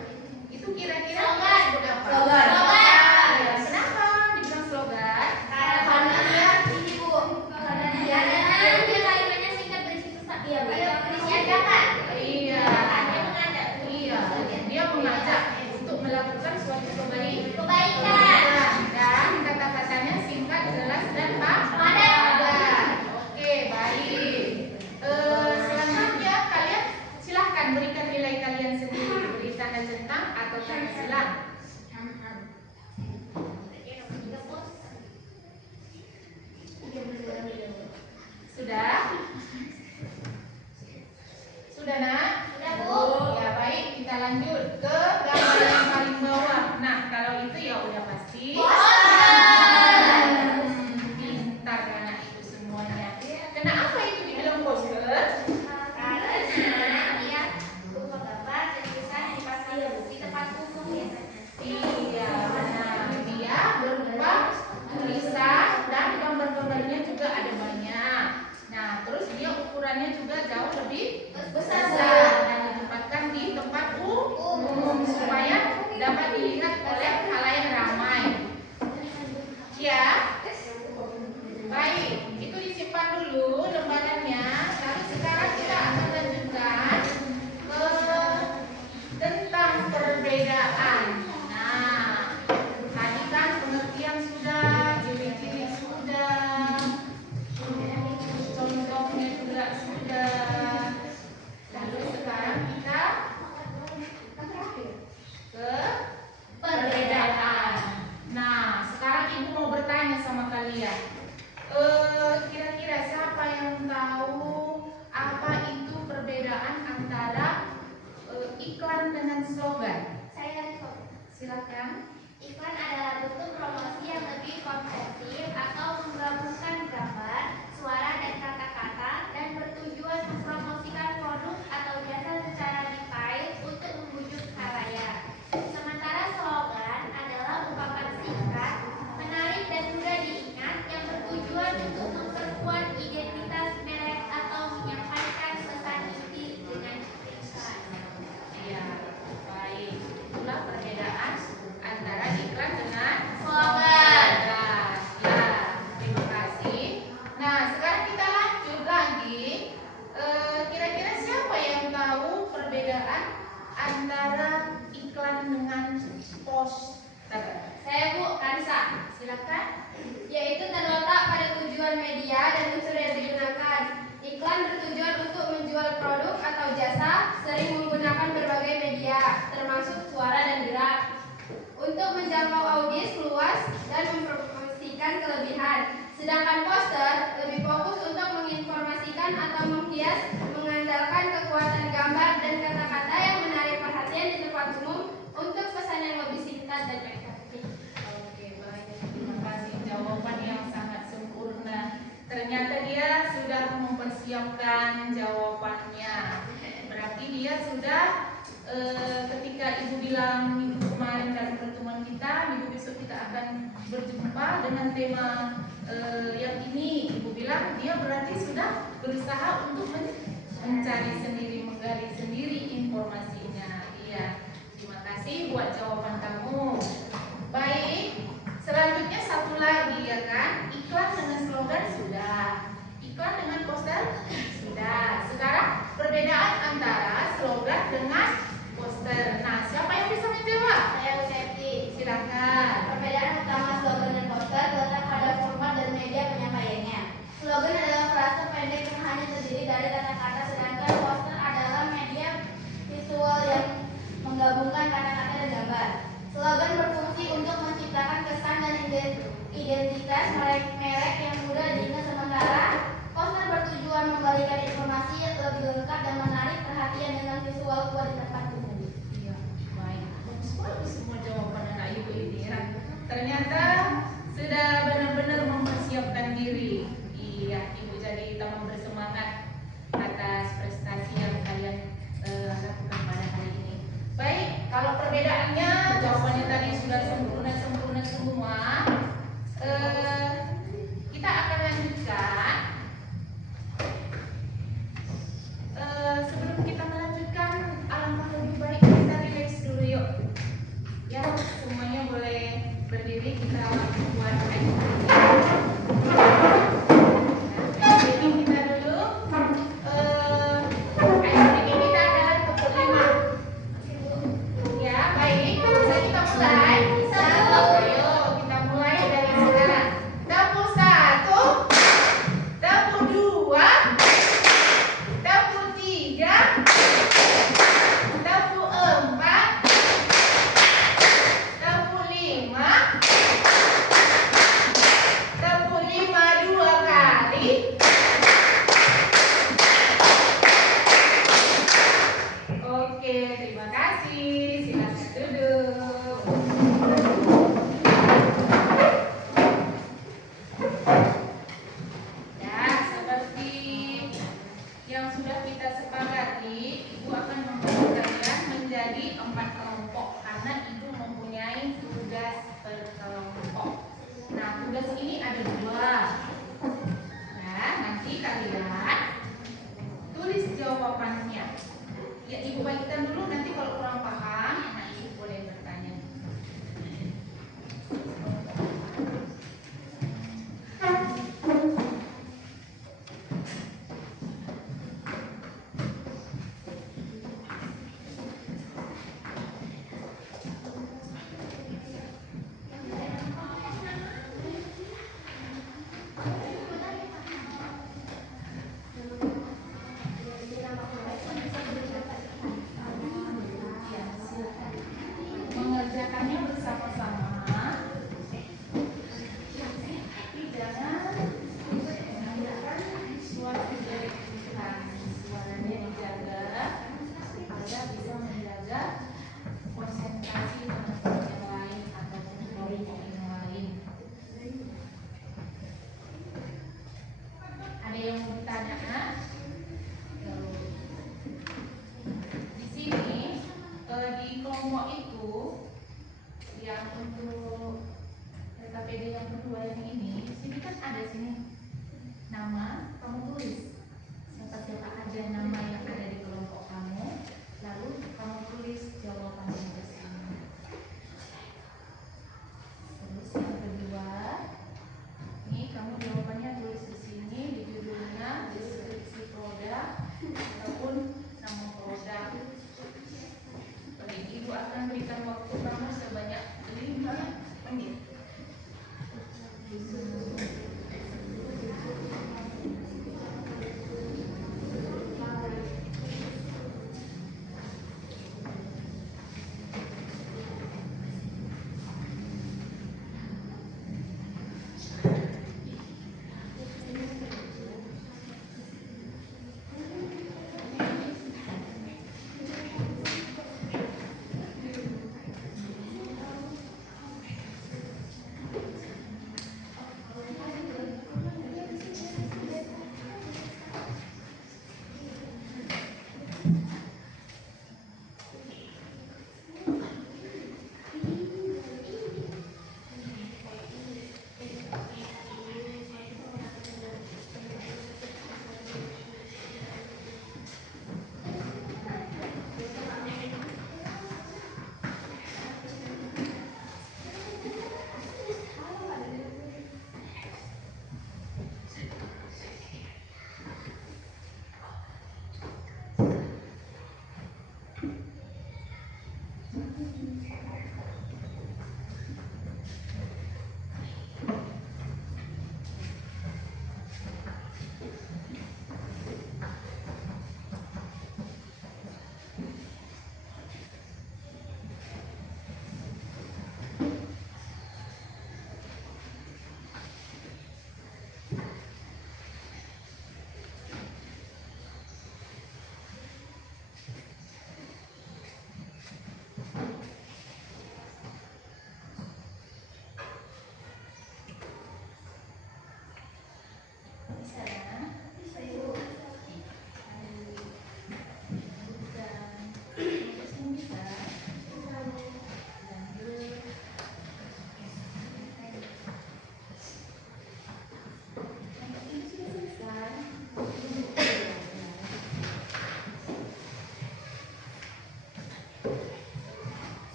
itu kira-kira disebut apa? Slogan. Ya, kenapa dibilang slogan? Karena dia ini, Bu. Karena dia kalimatnya singkat berisi pesan. Iya, berisi ajakan. Iya. Iya. Dia mengajak untuk melakukan suatu kebaikan. Dan kata-katanya singkat, jelas dan padat. Oke, baik. Selanjutnya kalian silahkan berikan nilai kalian sendiri, beri tanda centang atau tanda silang. Sudah? Sudah, Nak? Sudah, Bu. Ya, baik. Kita lanjut ke gambar yang paling bawah. Nah, kalau itu ya udah pasti. Pintar anak itu semuanya. Kenapa itu dibilang poster? Karena dia berupa gambar dan tulisan yang dipasang di tempat umum biasanya. Iya, benar. Dia berupa tulisan dan gambar-gambarnya juga ada banyak. Nah, terus dia ukurannya juga jauh lebih besar dan ditempatkan di tempat umum supaya dapat dilihat oleh khalayak ramai. Silakan. Yaitu terletak pada tujuan media dan unsur yang digunakan. Iklan bertujuan untuk menjual produk atau jasa, sering menggunakan berbagai media, termasuk suara dan gerak, untuk menjangkau audiens luas dan mempromosikan kelebihan. Sedangkan poster lebih fokus untuk menginformasikan atau menghias, mengandalkan kekuatan gambar dan kata-kata yang menarik perhatian di tempat umum untuk pesan yang lebih singkat dan efektif. Oke, baik. Terima kasih, jawaban yang sangat sempurna. Ternyata dia sudah mempersiapkan jawabannya. Berarti dia sudah ketika ibu bilang minggu kemarin dalam pertemuan kita, minggu besok kita akan berjumpa dengan tema yang ini. Ibu bilang dia berarti sudah berusaha untuk mencari sendiri, menggali sendiri informasinya. Iya. Terima kasih buat jawaban kamu. Baik, selanjutnya satu lagi ya kan, iklan dengan slogan sudah, iklan dengan poster sudah. Sekarang perbedaan antara slogan dengan poster. Nah, siapa yang bisa menjawab? Saya Usepti. Silakan. Perbedaan utama slogan dan poster terletak pada format dan media penyampaiannya. Slogan adalah frase pendek yang hanya terdiri dari kata-kata, sedangkan poster adalah media visual yang menggabungkan kata-kata dan gambar. Slogan berfungsi untuk menciptakan kesan dan identitas merek yang mudah diingat, sementara poster bertujuan memberikan informasi yang lebih lengkap dan menarik perhatian dengan visual kuat di tempat umum. Iya, baik. Bagus semua jawaban anak ibu ini ya. Ternyata sudah benar-benar mempersiapkan diri. Iya, ibu jadi tambah bersemangat atas prestasi yang kalian lakukan pada hari ini. Baik, kalau perbedaannya jawabannya tadi sudah sempurna semua. Kita akan lanjutkan. Sebelum kita melanjutkan, alangkah lebih baik kita relax dulu yuk. Ya, semuanya boleh berdiri, kita buat activity kita dulu. Activity kita adalah untuk 5. Ya, baik. Bisa kita mulai? Ayo, kita mulai dari sekarang. Dapur 1, dapur 2, dapur 3, dapur 4, dapur 5, dapur 5 2 kali. Oke, terima kasih. Silakan duduk. Ya, seperti yang sudah kita sepakati, Ibu akan membagi kalian menjadi 4 kelompok karena Ibu mempunyai tugas per kelompok. Nah, tugas ini ada 2. Nah, nanti kalian tulis jawabannya. Ya, Ibu bagikan dulu, nanti kalau kurang paham, nah Ibu boleh bertanya. Ya, silakan. Mengerjakannya bersama-sama. Tapi jangan menggunakan suara dari Tuhan. Suaranya dijaga supaya bisa menjaga konsentrasi teman-teman yang lain ataupun kelompok yang lain. Ada yang mau ditanya? Di sini di kelompok itu yang untuk LKPD yang kedua yang ini, sini kan ada sini nama, kamu tulis siapa-siapa aja nama yang ada di kelompok kamu, lalu kamu tulis jawabannya di sini. Terus yang kedua, ini kamu jawabannya tulis di sini, di judulnya, deskripsi produk ataupun nama produk. Baik, Ibu akan berikan waktu kamu sebanyak 5 menit.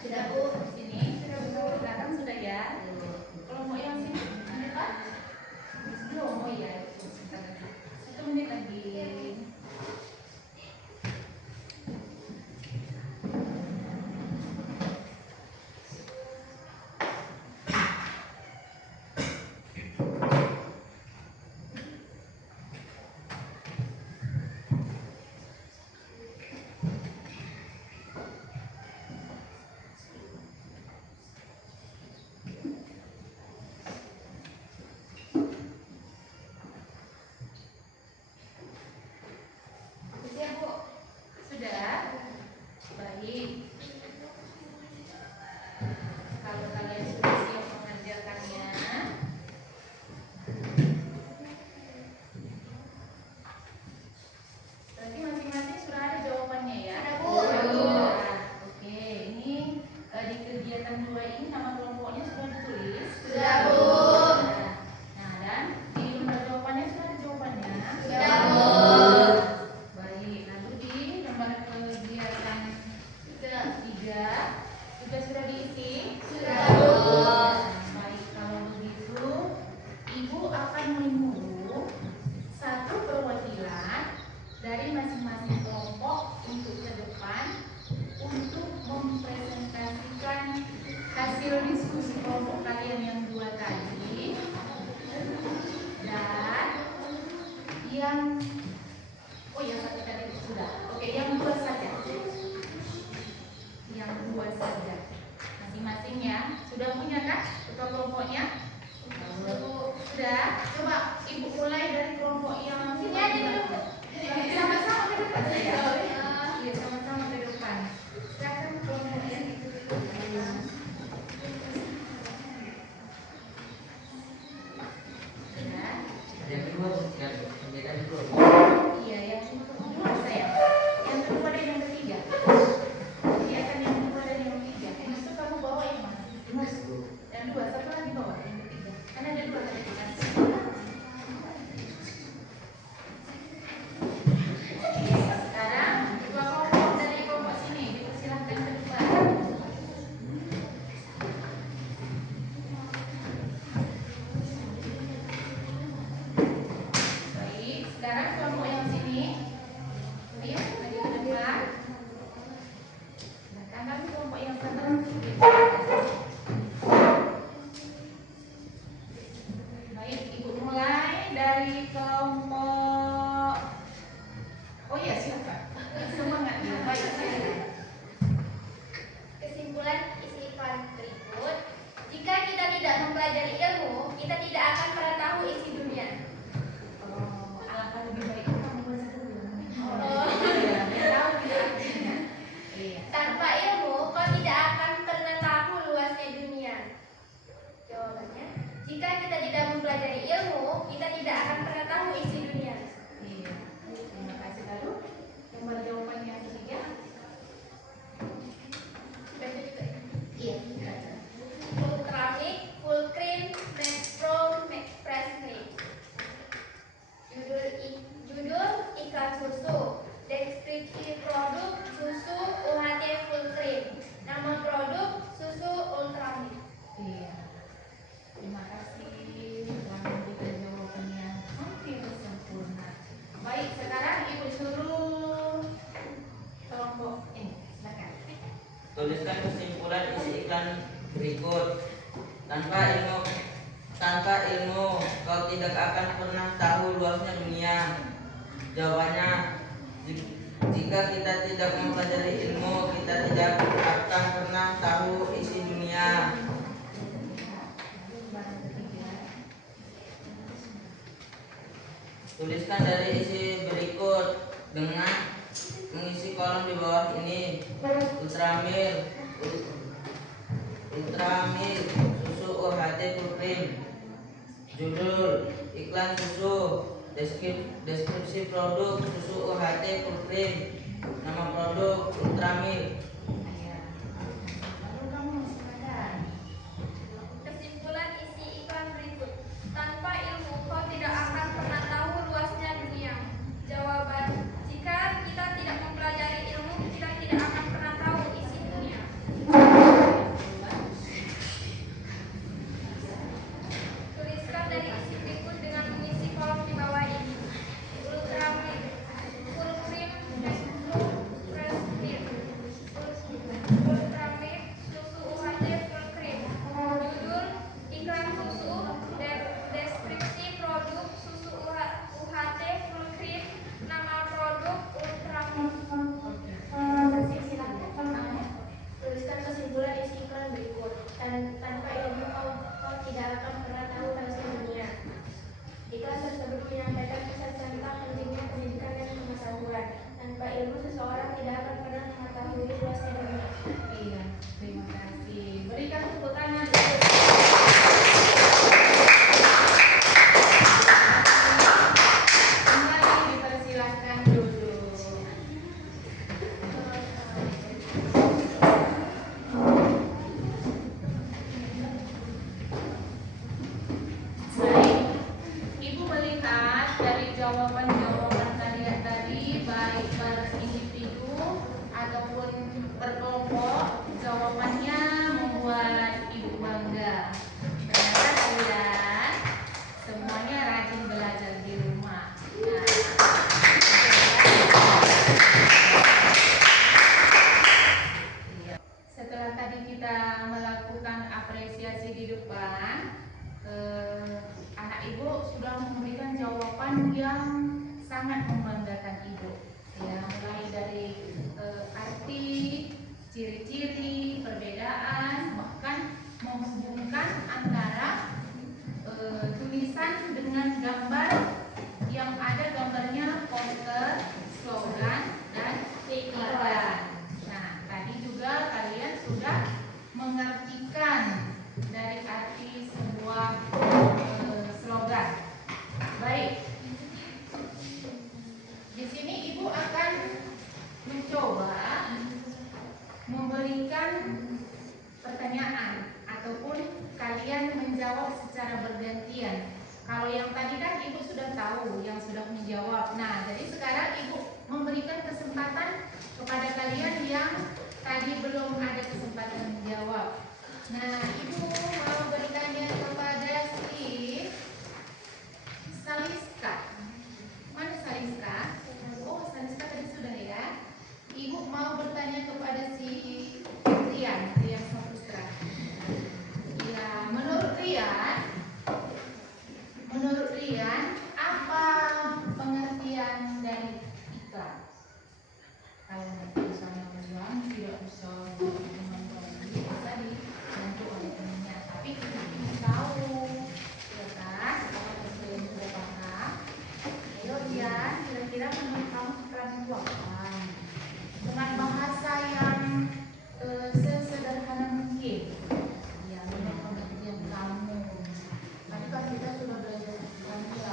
Sudah Bu. Sini. Sudah Bu. Belakang sudah ya. Kelompok yang sini ada Pak? Belum. Oh iya. 1 menit lagi. Siap Bu. Sudah? Baik. Kalau kalian sudah siap mengerjakannya, berarti masing-masing sudah ada jawabannya ya? Ada, Bu. Nah, oke, ini di kegiatan 2 ini nama kelompoknya sudah ditulis? Sudah, Bu. Nah, dan di lembar jawabannya sudah ada jawabannya? Sudah, Bu. Baik, lalu di lembar kegiatan 3 juga sudah diisi? Sudah, Bu. Baik, kalau begitu Ibu akan menyuruh satu perwakilan dari masing-masing kelompok untuk ke depan untuk mempresentasikan hasil diskusi kelompok kalian yang 2 tadi, dan yang yang 1 tadi sudah. Oke, yang 2 saja. Yang 2 saja. Masing-masing ya. Sudah punya kan ketua kelompoknya? Sudah. Coba Ibu mulai dari kelompok yang Sini aja dulu. sama-sama ke depan saja. Iya, sama-sama ke depan. Silakan kelompok yang itu dulu. Sudah. Yang kedua yang kegiatan dulu. Iya, yang kedua saya. Yang kedua dan yang ketiga. Kegiatan yang kedua dan yang ketiga. Yang itu kamu bawa yang mana? Yang 2, satu lagi bawa yang ketiga. Karena ada 2 tadi kan. Sekarang ketua kelompok dari kelompok sini dipersilahkan ke depan. Baik, sekarang kelompok yang sini. Ayo, maju ke depan. Silakan kami kelompok yang sana. Baik, Ibu mulai dari kelompok. Oh iya, silakan. Semangat ya. Baik, silakan. Kesimpulan isi iklan berikut. Jika kita tidak mempelajari ilmu, kita tidak akan pernah tahu isi dunia. Alangkah lebih baiknya kamu baca dulu. Oh. Iya, biar tahu tidak artinya. Iya. Tanpa ilmu, kau tidak akan pernah tahu luasnya dunia. Jawabannya, jika kita tidak mempelajari ilmu, kita tidak akan pernah tahu isi dunia. Iya. Terima kasih. Lalu lembar jawaban yang ketiga. Baca juga ya. Iya, baca. Ultramilk, full cream, max pro, max fresh milk. Judul iklan susu. Deskripsi produk susu UHT full cream. Nama produk susu Ultramilk. Iya. Terima kasih telah memberikan jawaban yang hampir sempurna. Baik, sekarang Ibu suruh kelompok ini. Silakan. Tuliskan kesimpulan isi iklan berikut. Tanpa ilmu kau tidak akan pernah tahu luasnya dunia. Jawabannya, jika kita tidak mempelajari ilmu, kita tidak akan pernah tahu isi dunia. Lembar ketiga. Tuliskan dari isi berikut dengan mengisi kolom di bawah ini. Ultramilk susu UHT full cream. Judul iklan susu. Deskripsi produk susu UHT full cream. Nama produk Ultramilk. Iya. Lalu kamu masih ada. Kesimpulan isi iklan berikut. Tanpa ilmu, kau tidak akan pernah tahu luasnya dunia. Jawaban, jika kita tidak mempelajari ilmu, kita tidak akan pernah tahu isi dunia. kita melakukan apresiasi di depan, anak ibu sudah memberikan jawaban yang sangat membanggakan ibu. Ya, mulai dari arti, ciri-ciri, perbedaan, bahkan menghubungkan antara tulisan dengan gambar yang ada gambarnya poster, slogan, dan iklan. Nah, tadi juga kalian sudah mengartikan dari arti sebuah slogan. Baik. Di sini ibu akan mencoba memberikan pertanyaan ataupun kalian menjawab secara bergantian. Kalau yang tadi kan ibu sudah tahu, yang sudah menjawab. Nah, jadi sekarang ibu memberikan kesempatan kepada kalian yang tadi belum ada kesempatan menjawab. Nah, ibu mau bertanya kepada si Saliska. Mana Saliska? Oh, Saliska tadi sudah ya. Ibu mau bertanya kepada si Rian Saputra. Ya, menurut Rian, apa pengertian dari iklan? Kalau nanti misalnya bilang tidak bisa menonton, bisa dibantu oleh temannya. Tapi kita ingin tahu, ya kan? Kalau kalian sudah paham, ayo Rian, kira-kira menurut kamu iklan itu apa? Dengan bahasa yang sesederhana mungkin. Ya, menurut pengertian kamu. Tadi kan kita sudah belajar iklan ya.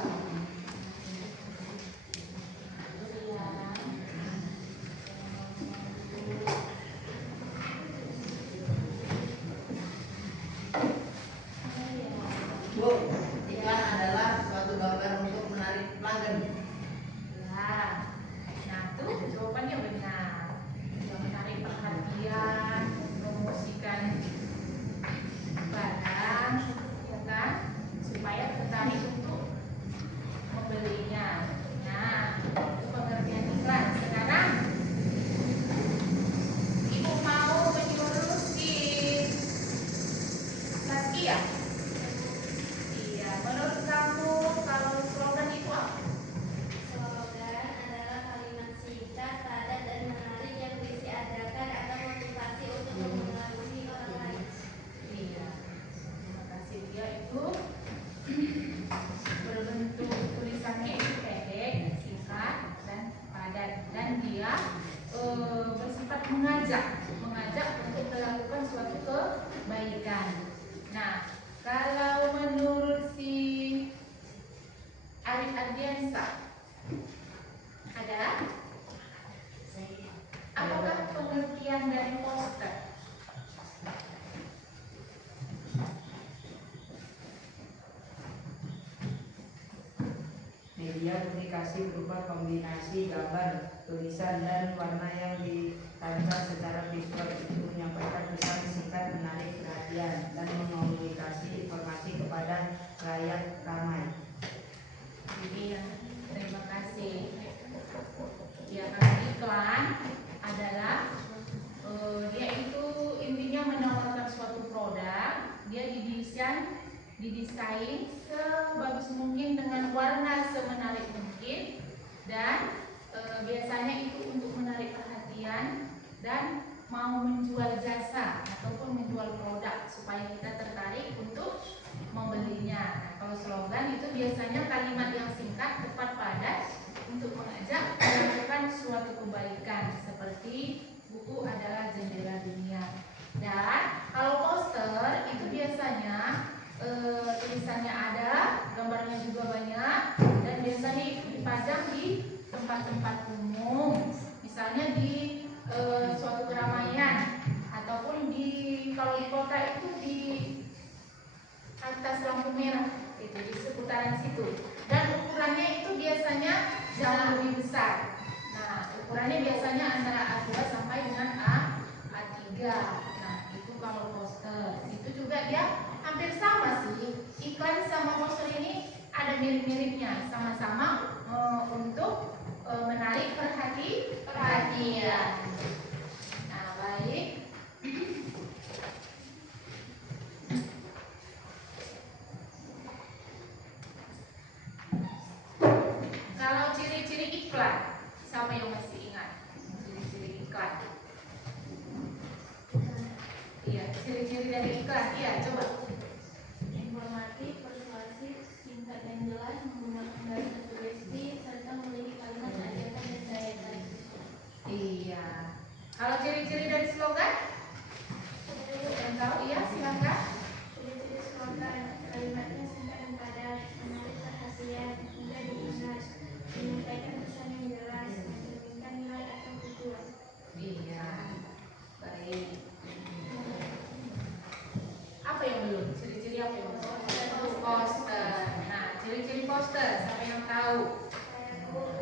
Bu, iklan adalah suatu gambar untuk menarik pelanggan. Ya, nah tuh jawabannya benar. Yang menarik perhatian, mempromosikan barang, ya kan, supaya tertarik untuk membelinya. Nah, itu pengertian iklan. Sekarang ibu mau menyuruh si Saskia. Iya, menurut kamu kalau slogan itu apa? Slogan adalah kalimat singkat, padat, dan menarik yang berisi ajakan atau motivasi untuk mempengaruhi orang lain. Iya, terima kasih. Dia itu berbentuk tulisannya itu pendek, singkat, dan padat, dan dia bersifat mengajak untuk melakukan suatu kebaikan. Nah, kalau menurut si Arif Ardiansa, ada? Apakah pengertian dari poster? Media komunikasi berupa kombinasi gambar, tulisan, dan warna yang dirancang secara visual itu menyampaikan pesan singkat, menarik perhatian, dan mengomunikasi informasi kepada rakyat ramai. Iya, terima kasih. Ya, kalau iklan adalah dia itu intinya menawarkan suatu produk, dia didesain sebagus mungkin dengan warna semenarik mungkin, dan biasanya itu untuk menarik perhatian dan mau menjual jasa ataupun menjual produk supaya kita tertarik untuk membelinya. Nah, kalau slogan itu biasanya kalimat yang singkat, tepat, padat untuk mengajak melakukan suatu kebaikan seperti buku adalah jendela dunia. Dan kalau poster itu biasanya tulisannya ada, gambarnya juga banyak, dan biasanya itu dipajang di tempat-tempat umum, misalnya di suatu keramaian ataupun kalau di kota itu di atas lampu merah, itu di seputaran situ. Dan ukurannya itu biasanya jauh lebih besar. Nah, ukurannya biasanya antara A2 sampai dengan A3. Nah, itu kalau poster. Itu juga dia hampir sama sih. Iklan sama poster ini ada mirip-miripnya, sama-sama untuk menarik perhatian. Nah, baik. ciri-ciri dari iklan. Iya, coba. Informatif, persuasif, singkat dan jelas, menggunakan bahasa sugesti, serta memiliki kalimat ajakan dan daya tarik siswa. Iya. Kalau ciri-ciri dari slogan? Yang tahu ya, silakan. Ciri-ciri slogan, kalimatnya singkat dan padat, menarik perhatian, mudah diingat, menyampaikan pesan yang jelas, mencerminkan nilai atau tujuan. Iya. Baik. Apa yang belum? Ciri-ciri apa yang belum? Poster. Nah, ciri-ciri poster, siapa yang tahu?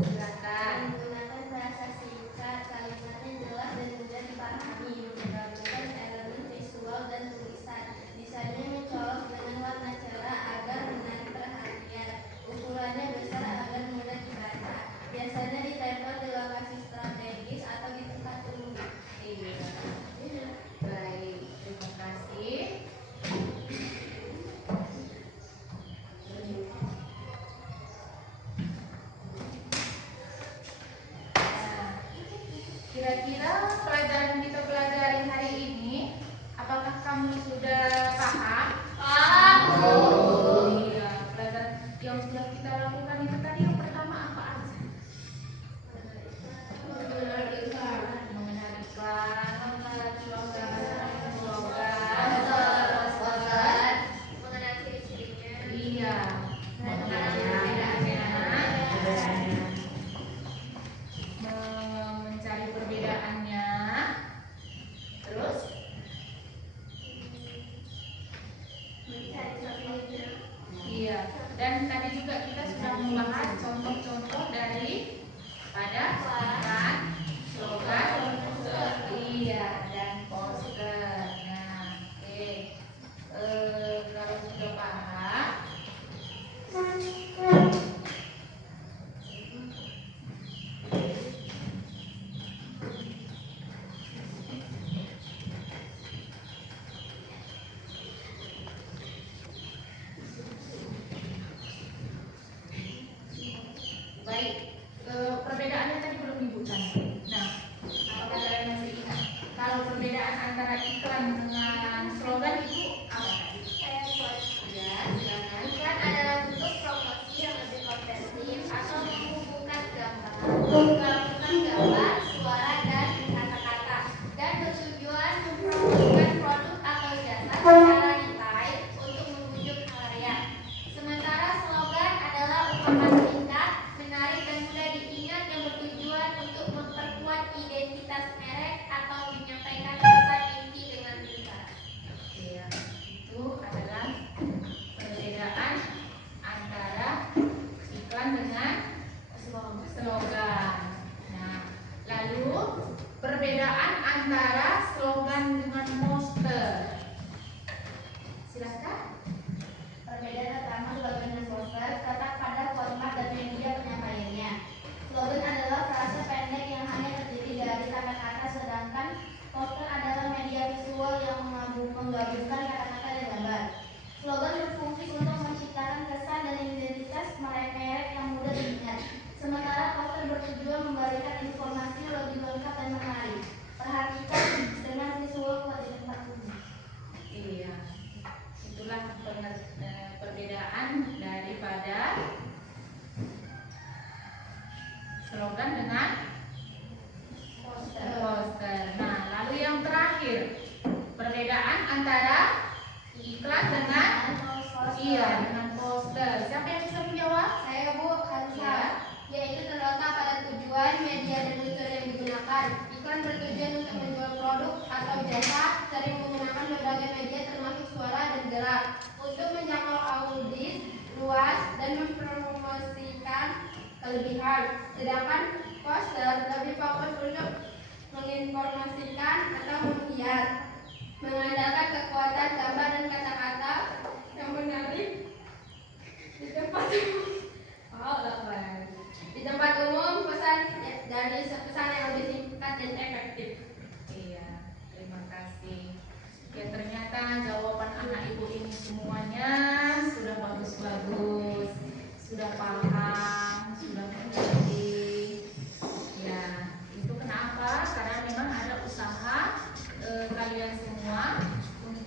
Silakan. Menggunakan bahasa singkat, kalimatnya jelas dan mudah dipahami, menggabungkan elemen visual dan tulisan. Desainnya mencolok dengan warna cerah agar menarik perhatian. Ukurannya besar agar mudah dibaca. Biasanya ditempel di lokasi strategis atau di tempat umum. Iya. Baik, terima kasih. Nah, kira-kira pelajaran kita pelajari hari ini, apakah kamu sudah paham? Iya, pelajaran yang sudah kita lakukan itu tadi yang pertama apa aja? Mengenal iklan, slogan, Mengenal ciri-cirinya. iya, mengenal perbedaannya, mencari perbedaannya, terus iya, dan tadi juga kita sudah membahas contoh-contoh dari pada iklan, slogan, iya, dan poster. Nah, oke. Kalau sudah paham, baik. Perbedaannya tadi belum Ibu tanya. Nah, apakah kalian masih ingat? Kalau perbedaan antara iklan dengan slogan itu apa tadi? Saya buat Ya, silakan. iklan adalah bentuk promosi yang lebih kompetitif atau menghubungkan gambar, suara, dan kata-kata, dan bertujuan mempromosikan produk atau jasa secara detail untuk membujuk khalayak. Sementara slogan adalah ungkapan singkat, menarik dan mudah diingat yang bertujuan untuk memperkuat identitas merek atau menyampaikan pesan inti dengan singkat. Iya, itu adalah perbedaan antara iklan dengan slogan. Nah, lalu perbedaan antara slogan dengan poster. Silakan. Perbedaan utama slogan dan poster terletak pada format dan media penyampaiannya. Slogan adalah frase pendek yang hanya terdiri dari kata-kata, sedangkan poster adalah media visual yang menggabungkan kata-kata dan gambar. Slogan berfungsi untuk menciptakan kesan dan identitas merek yang mudah diingat. Sementara poster bertujuan memberikan informasi lebih lengkap dan menarik. Perhatikan dengan visual kuat di tempat umum. Iya, itulah perbedaan daripada slogan dengan poster. Nah, lalu yang terakhir, perbedaan antara iklan dengan poster. Siapa yang bisa menjawab? Saya Bu Hansa, Ya. yaitu terletak pada tujuan, media dan unsur yang digunakan. Iklan bertujuan untuk menjual produk atau jasa, sering menggunakan berbagai media termasuk suara dan gerak untuk menjangkau audiens luas dan mempromosikan kelebihan. Sedangkan poster lebih fokus untuk menginformasikan atau menghias, mengandalkan kekuatan gambar dan kata-kata yang menarik di tempat umum, pesan dari pesan yang lebih singkat dan efektif. Iya, terima kasih. Ya, ternyata jawaban anak ibu ini semuanya sudah bagus-bagus, sudah paham, sudah mengerti. Ya, itu kenapa? Karena memang ada usaha kalian semua untuk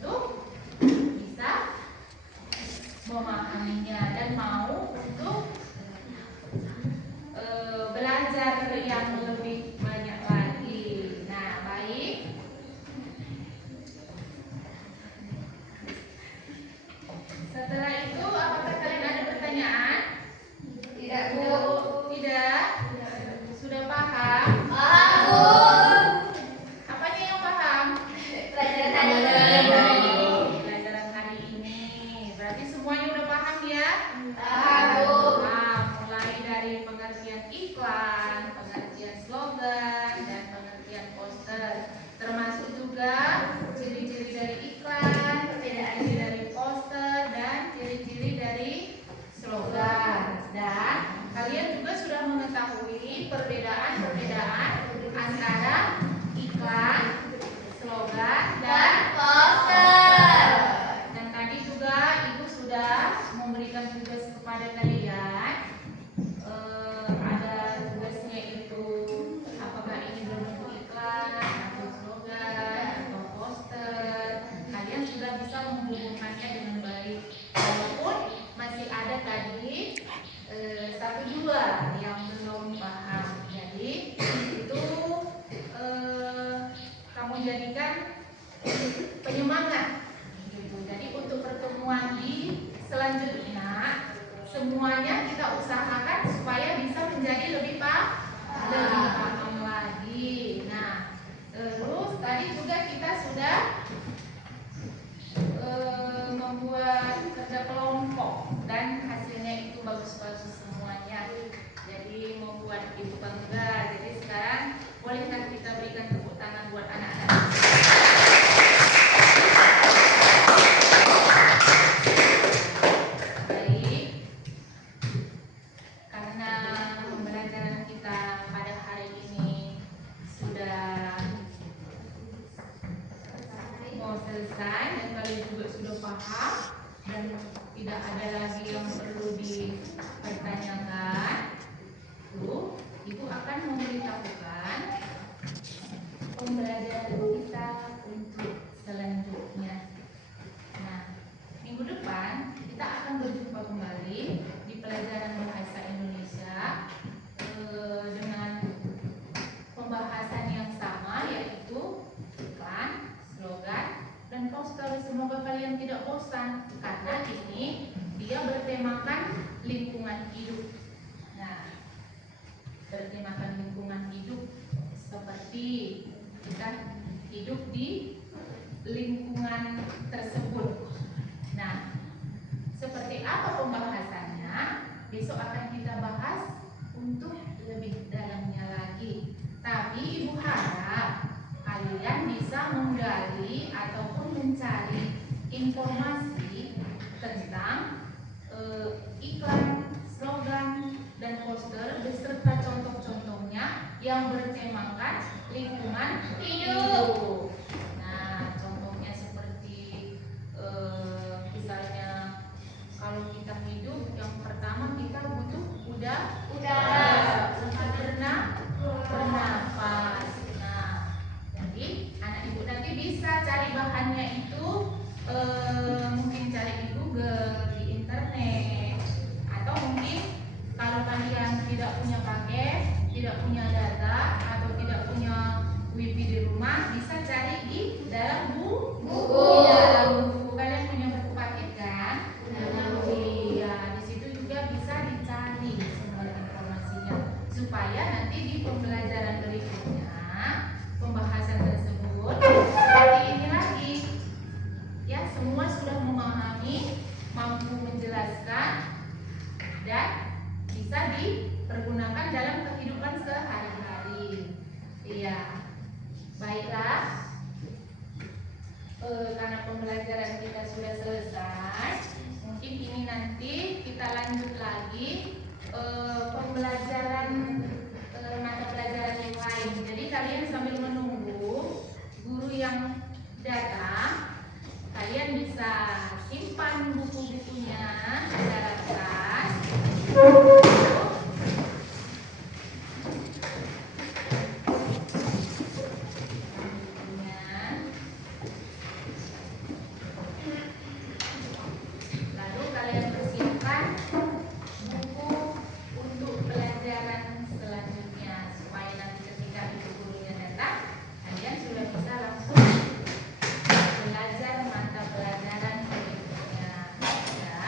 selesai dan kalian juga sudah paham dan tidak ada lagi yang perlu dipertanyakan, Ibu akan memberitahukan pembelajaran kita untuk selanjutnya. Nah, minggu depan kita akan berjumpa kembali di pelajaran bahasa Indonesia dengan pembahasan yang sama, yaitu iklan, slogan, dan poster. Semoga kalian tidak bosan karena ini dia bertemakan lingkungan hidup. Nah, bertemakan lingkungan hidup seperti kita hidup di lingkungan tersebut. Nah, seperti apa pembahasannya? Besok akan kita bahas untuk lebih dalamnya lagi. Tapi Ibu harap kalian bisa menggali ataupun mencari informasi tentang iklan, slogan, dan poster beserta contoh-contohnya yang bertemakan lingkungan hidup. Nah, contohnya seperti misalnya kalau kita hidup, yang pertama kita butuh udara untuk bernafas. Nah, jadi anak ibu nanti bisa cari bahannya itu mungkin cari di Google, di internet, atau mungkin kalau kalian tidak punya paket, tidak punya data, atau tidak punya wifi di rumah, bisa cari di dalam buku. Di dalam buku kalian punya buku paket kan? Iya, di situ juga bisa dicari semua informasinya supaya nanti di pembelajaran berikutnya pembahasan tersebut seperti ini lagi. Ya, semua sudah memahami, mampu menjelaskan, dan bisa dipergunakan dalam kehidupan sehari-hari. Iya, baiklah. Karena pembelajaran kita sudah selesai, mungkin ini nanti kita lanjut lagi pembelajaran mata pelajaran yang lain. Jadi kalian sambil menunggu guru yang datang, kalian bisa simpan buku-bukunya di dalam tas. Lalu kalian persiapkan buku untuk pelajaran selanjutnya supaya nanti ketika ibu gurunya datang, kalian sudah bisa langsung belajar mata pelajaran berikutnya. Ya.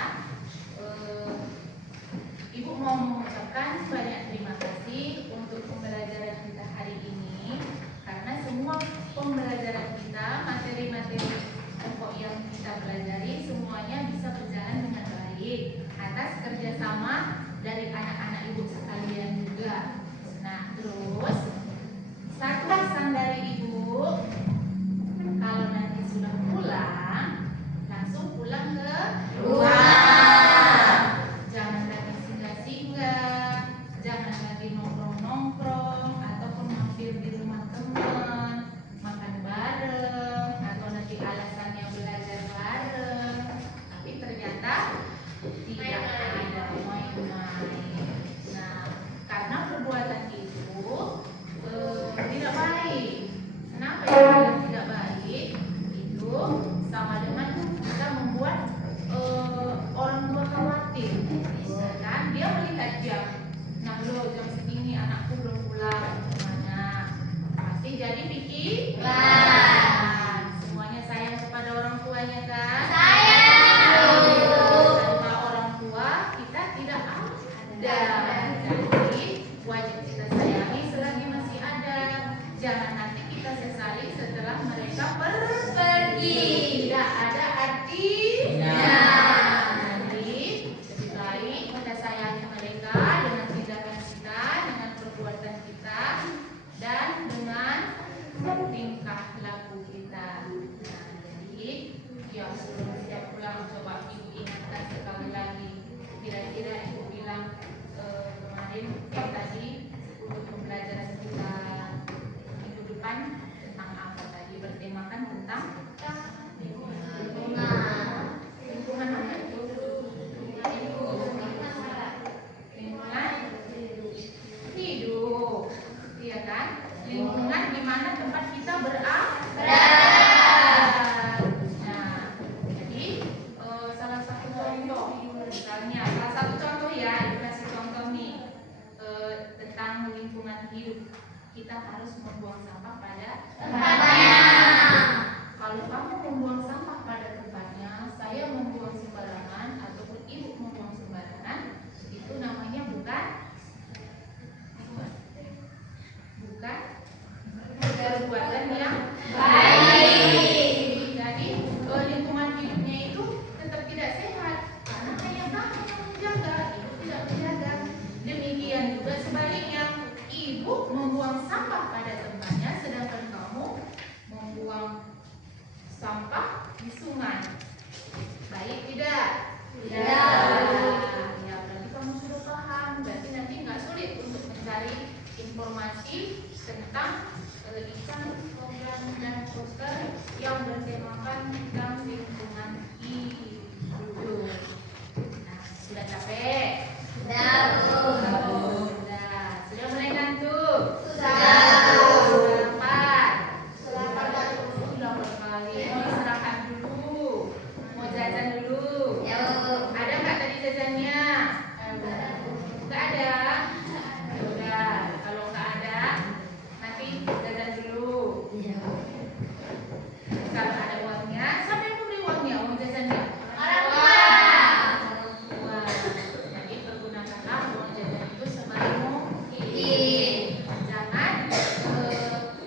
Ibu mau mengucapkan banyak terima kasih untuk pembelajaran kita hari ini, karena semua pembelajaran kita, materi-materi pokok yang kita pelajari semuanya bisa berjalan dengan baik atas kerjasama dari anak-anak ibu sekalian juga. Nah, terus satu pesan dari ibu, kalau nanti sudah pulang, langsung pulang ke rumah. Jangan lagi singgah-singgah, jangan lagi nongkrong-nongkrong ataupun mampir di rumah teman, makan bareng, atau nanti alasannya belajar bareng, tapi ternyata tidak ada main-main. Nah, karena perbuatan itu tidak baik. Kenapa ya tidak baik? Itu sama dengan kita membuat orang tua khawatir. Kan dia melihat jam, nah lo jam segini anakku belum pulang, mana? Pasti jadi pikiran. Semuanya sayang kepada orang tuanya kan? Tanpa orang tua kita tidak ada. Jadi wajib kita sayangi selagi masih ada. Jangan nanti kita sesali setelah mereka pergi. Tidak ada artinya. Jadi lebih baik kita sayangi mereka dengan tindakan kita, dengan perbuatan kita, dan dengan tingkah laku kita. Nah, jadi ya sebelum setiap pulang coba ibu ingatkan sekali lagi. Kira-kira ibu bilang kemarin tadi untuk pembelajaran kita minggu depan tentang apa tadi, bertemakan tentang lingkungan kita harus membuang sampah pada Tempatnya. Kalau kamu membuang sampah pada tempatnya, saya membuang sembarangan ataupun ibu membuang sembarangan, itu namanya bukan perbuatan yang baik. Jadi lingkungan hidupnya itu tetap tidak sehat karena hanya kamu yang menjaga, ibu tidak menjaga. Demikian juga sebaliknya, ibu membuang sampah pada tempatnya, sedangkan kamu membuang sampah di sungai. Baik tidak? Ya, berarti kamu sudah paham. Berarti nanti nggak sulit untuk mencari informasi tentang ikan, program dan poster yang bertemakan tentang lingkungan hidup. Nah, sudah capek? Sudah, Bu. Sudah. Sudah mulai ngantuk? Sudah. Selamat. Selamat kali. Mau istirahat dulu. Mau jajan dulu. Ya, Bu. Ada nggak tadi jajannya? Nggak ada. Ya udah. Kalau nggak ada, nanti jajan dulu. Iya, Bu. Kalau ada uangnya, siapa yang memberi uangnya? Uang jajannya? Orang tua. Wah, jadi pergunakanlah uang jajan itu sebaik mungkin. Jangan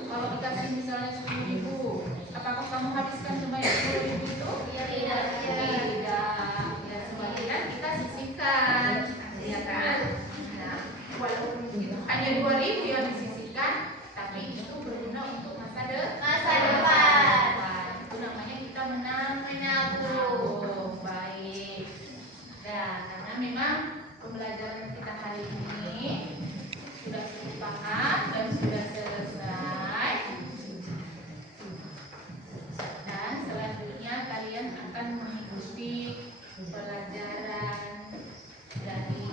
kalau dikasih misalnya 10.000, apakah kamu habiskan sebanyak 10.000 itu? Tidak. Tidak. Ya, sebagian kita sisihkan, ya kan? Nah, walaupun itu hanya 2.000 yang disisihkan, tapi itu berguna untuk masa depan. Itu namanya kita menabung. Baik. Nah, karena memang pembelajaran kita hari ini sudah cukup paham dan sudah selesai. Dan selanjutnya kalian akan mengikuti pelajaran dari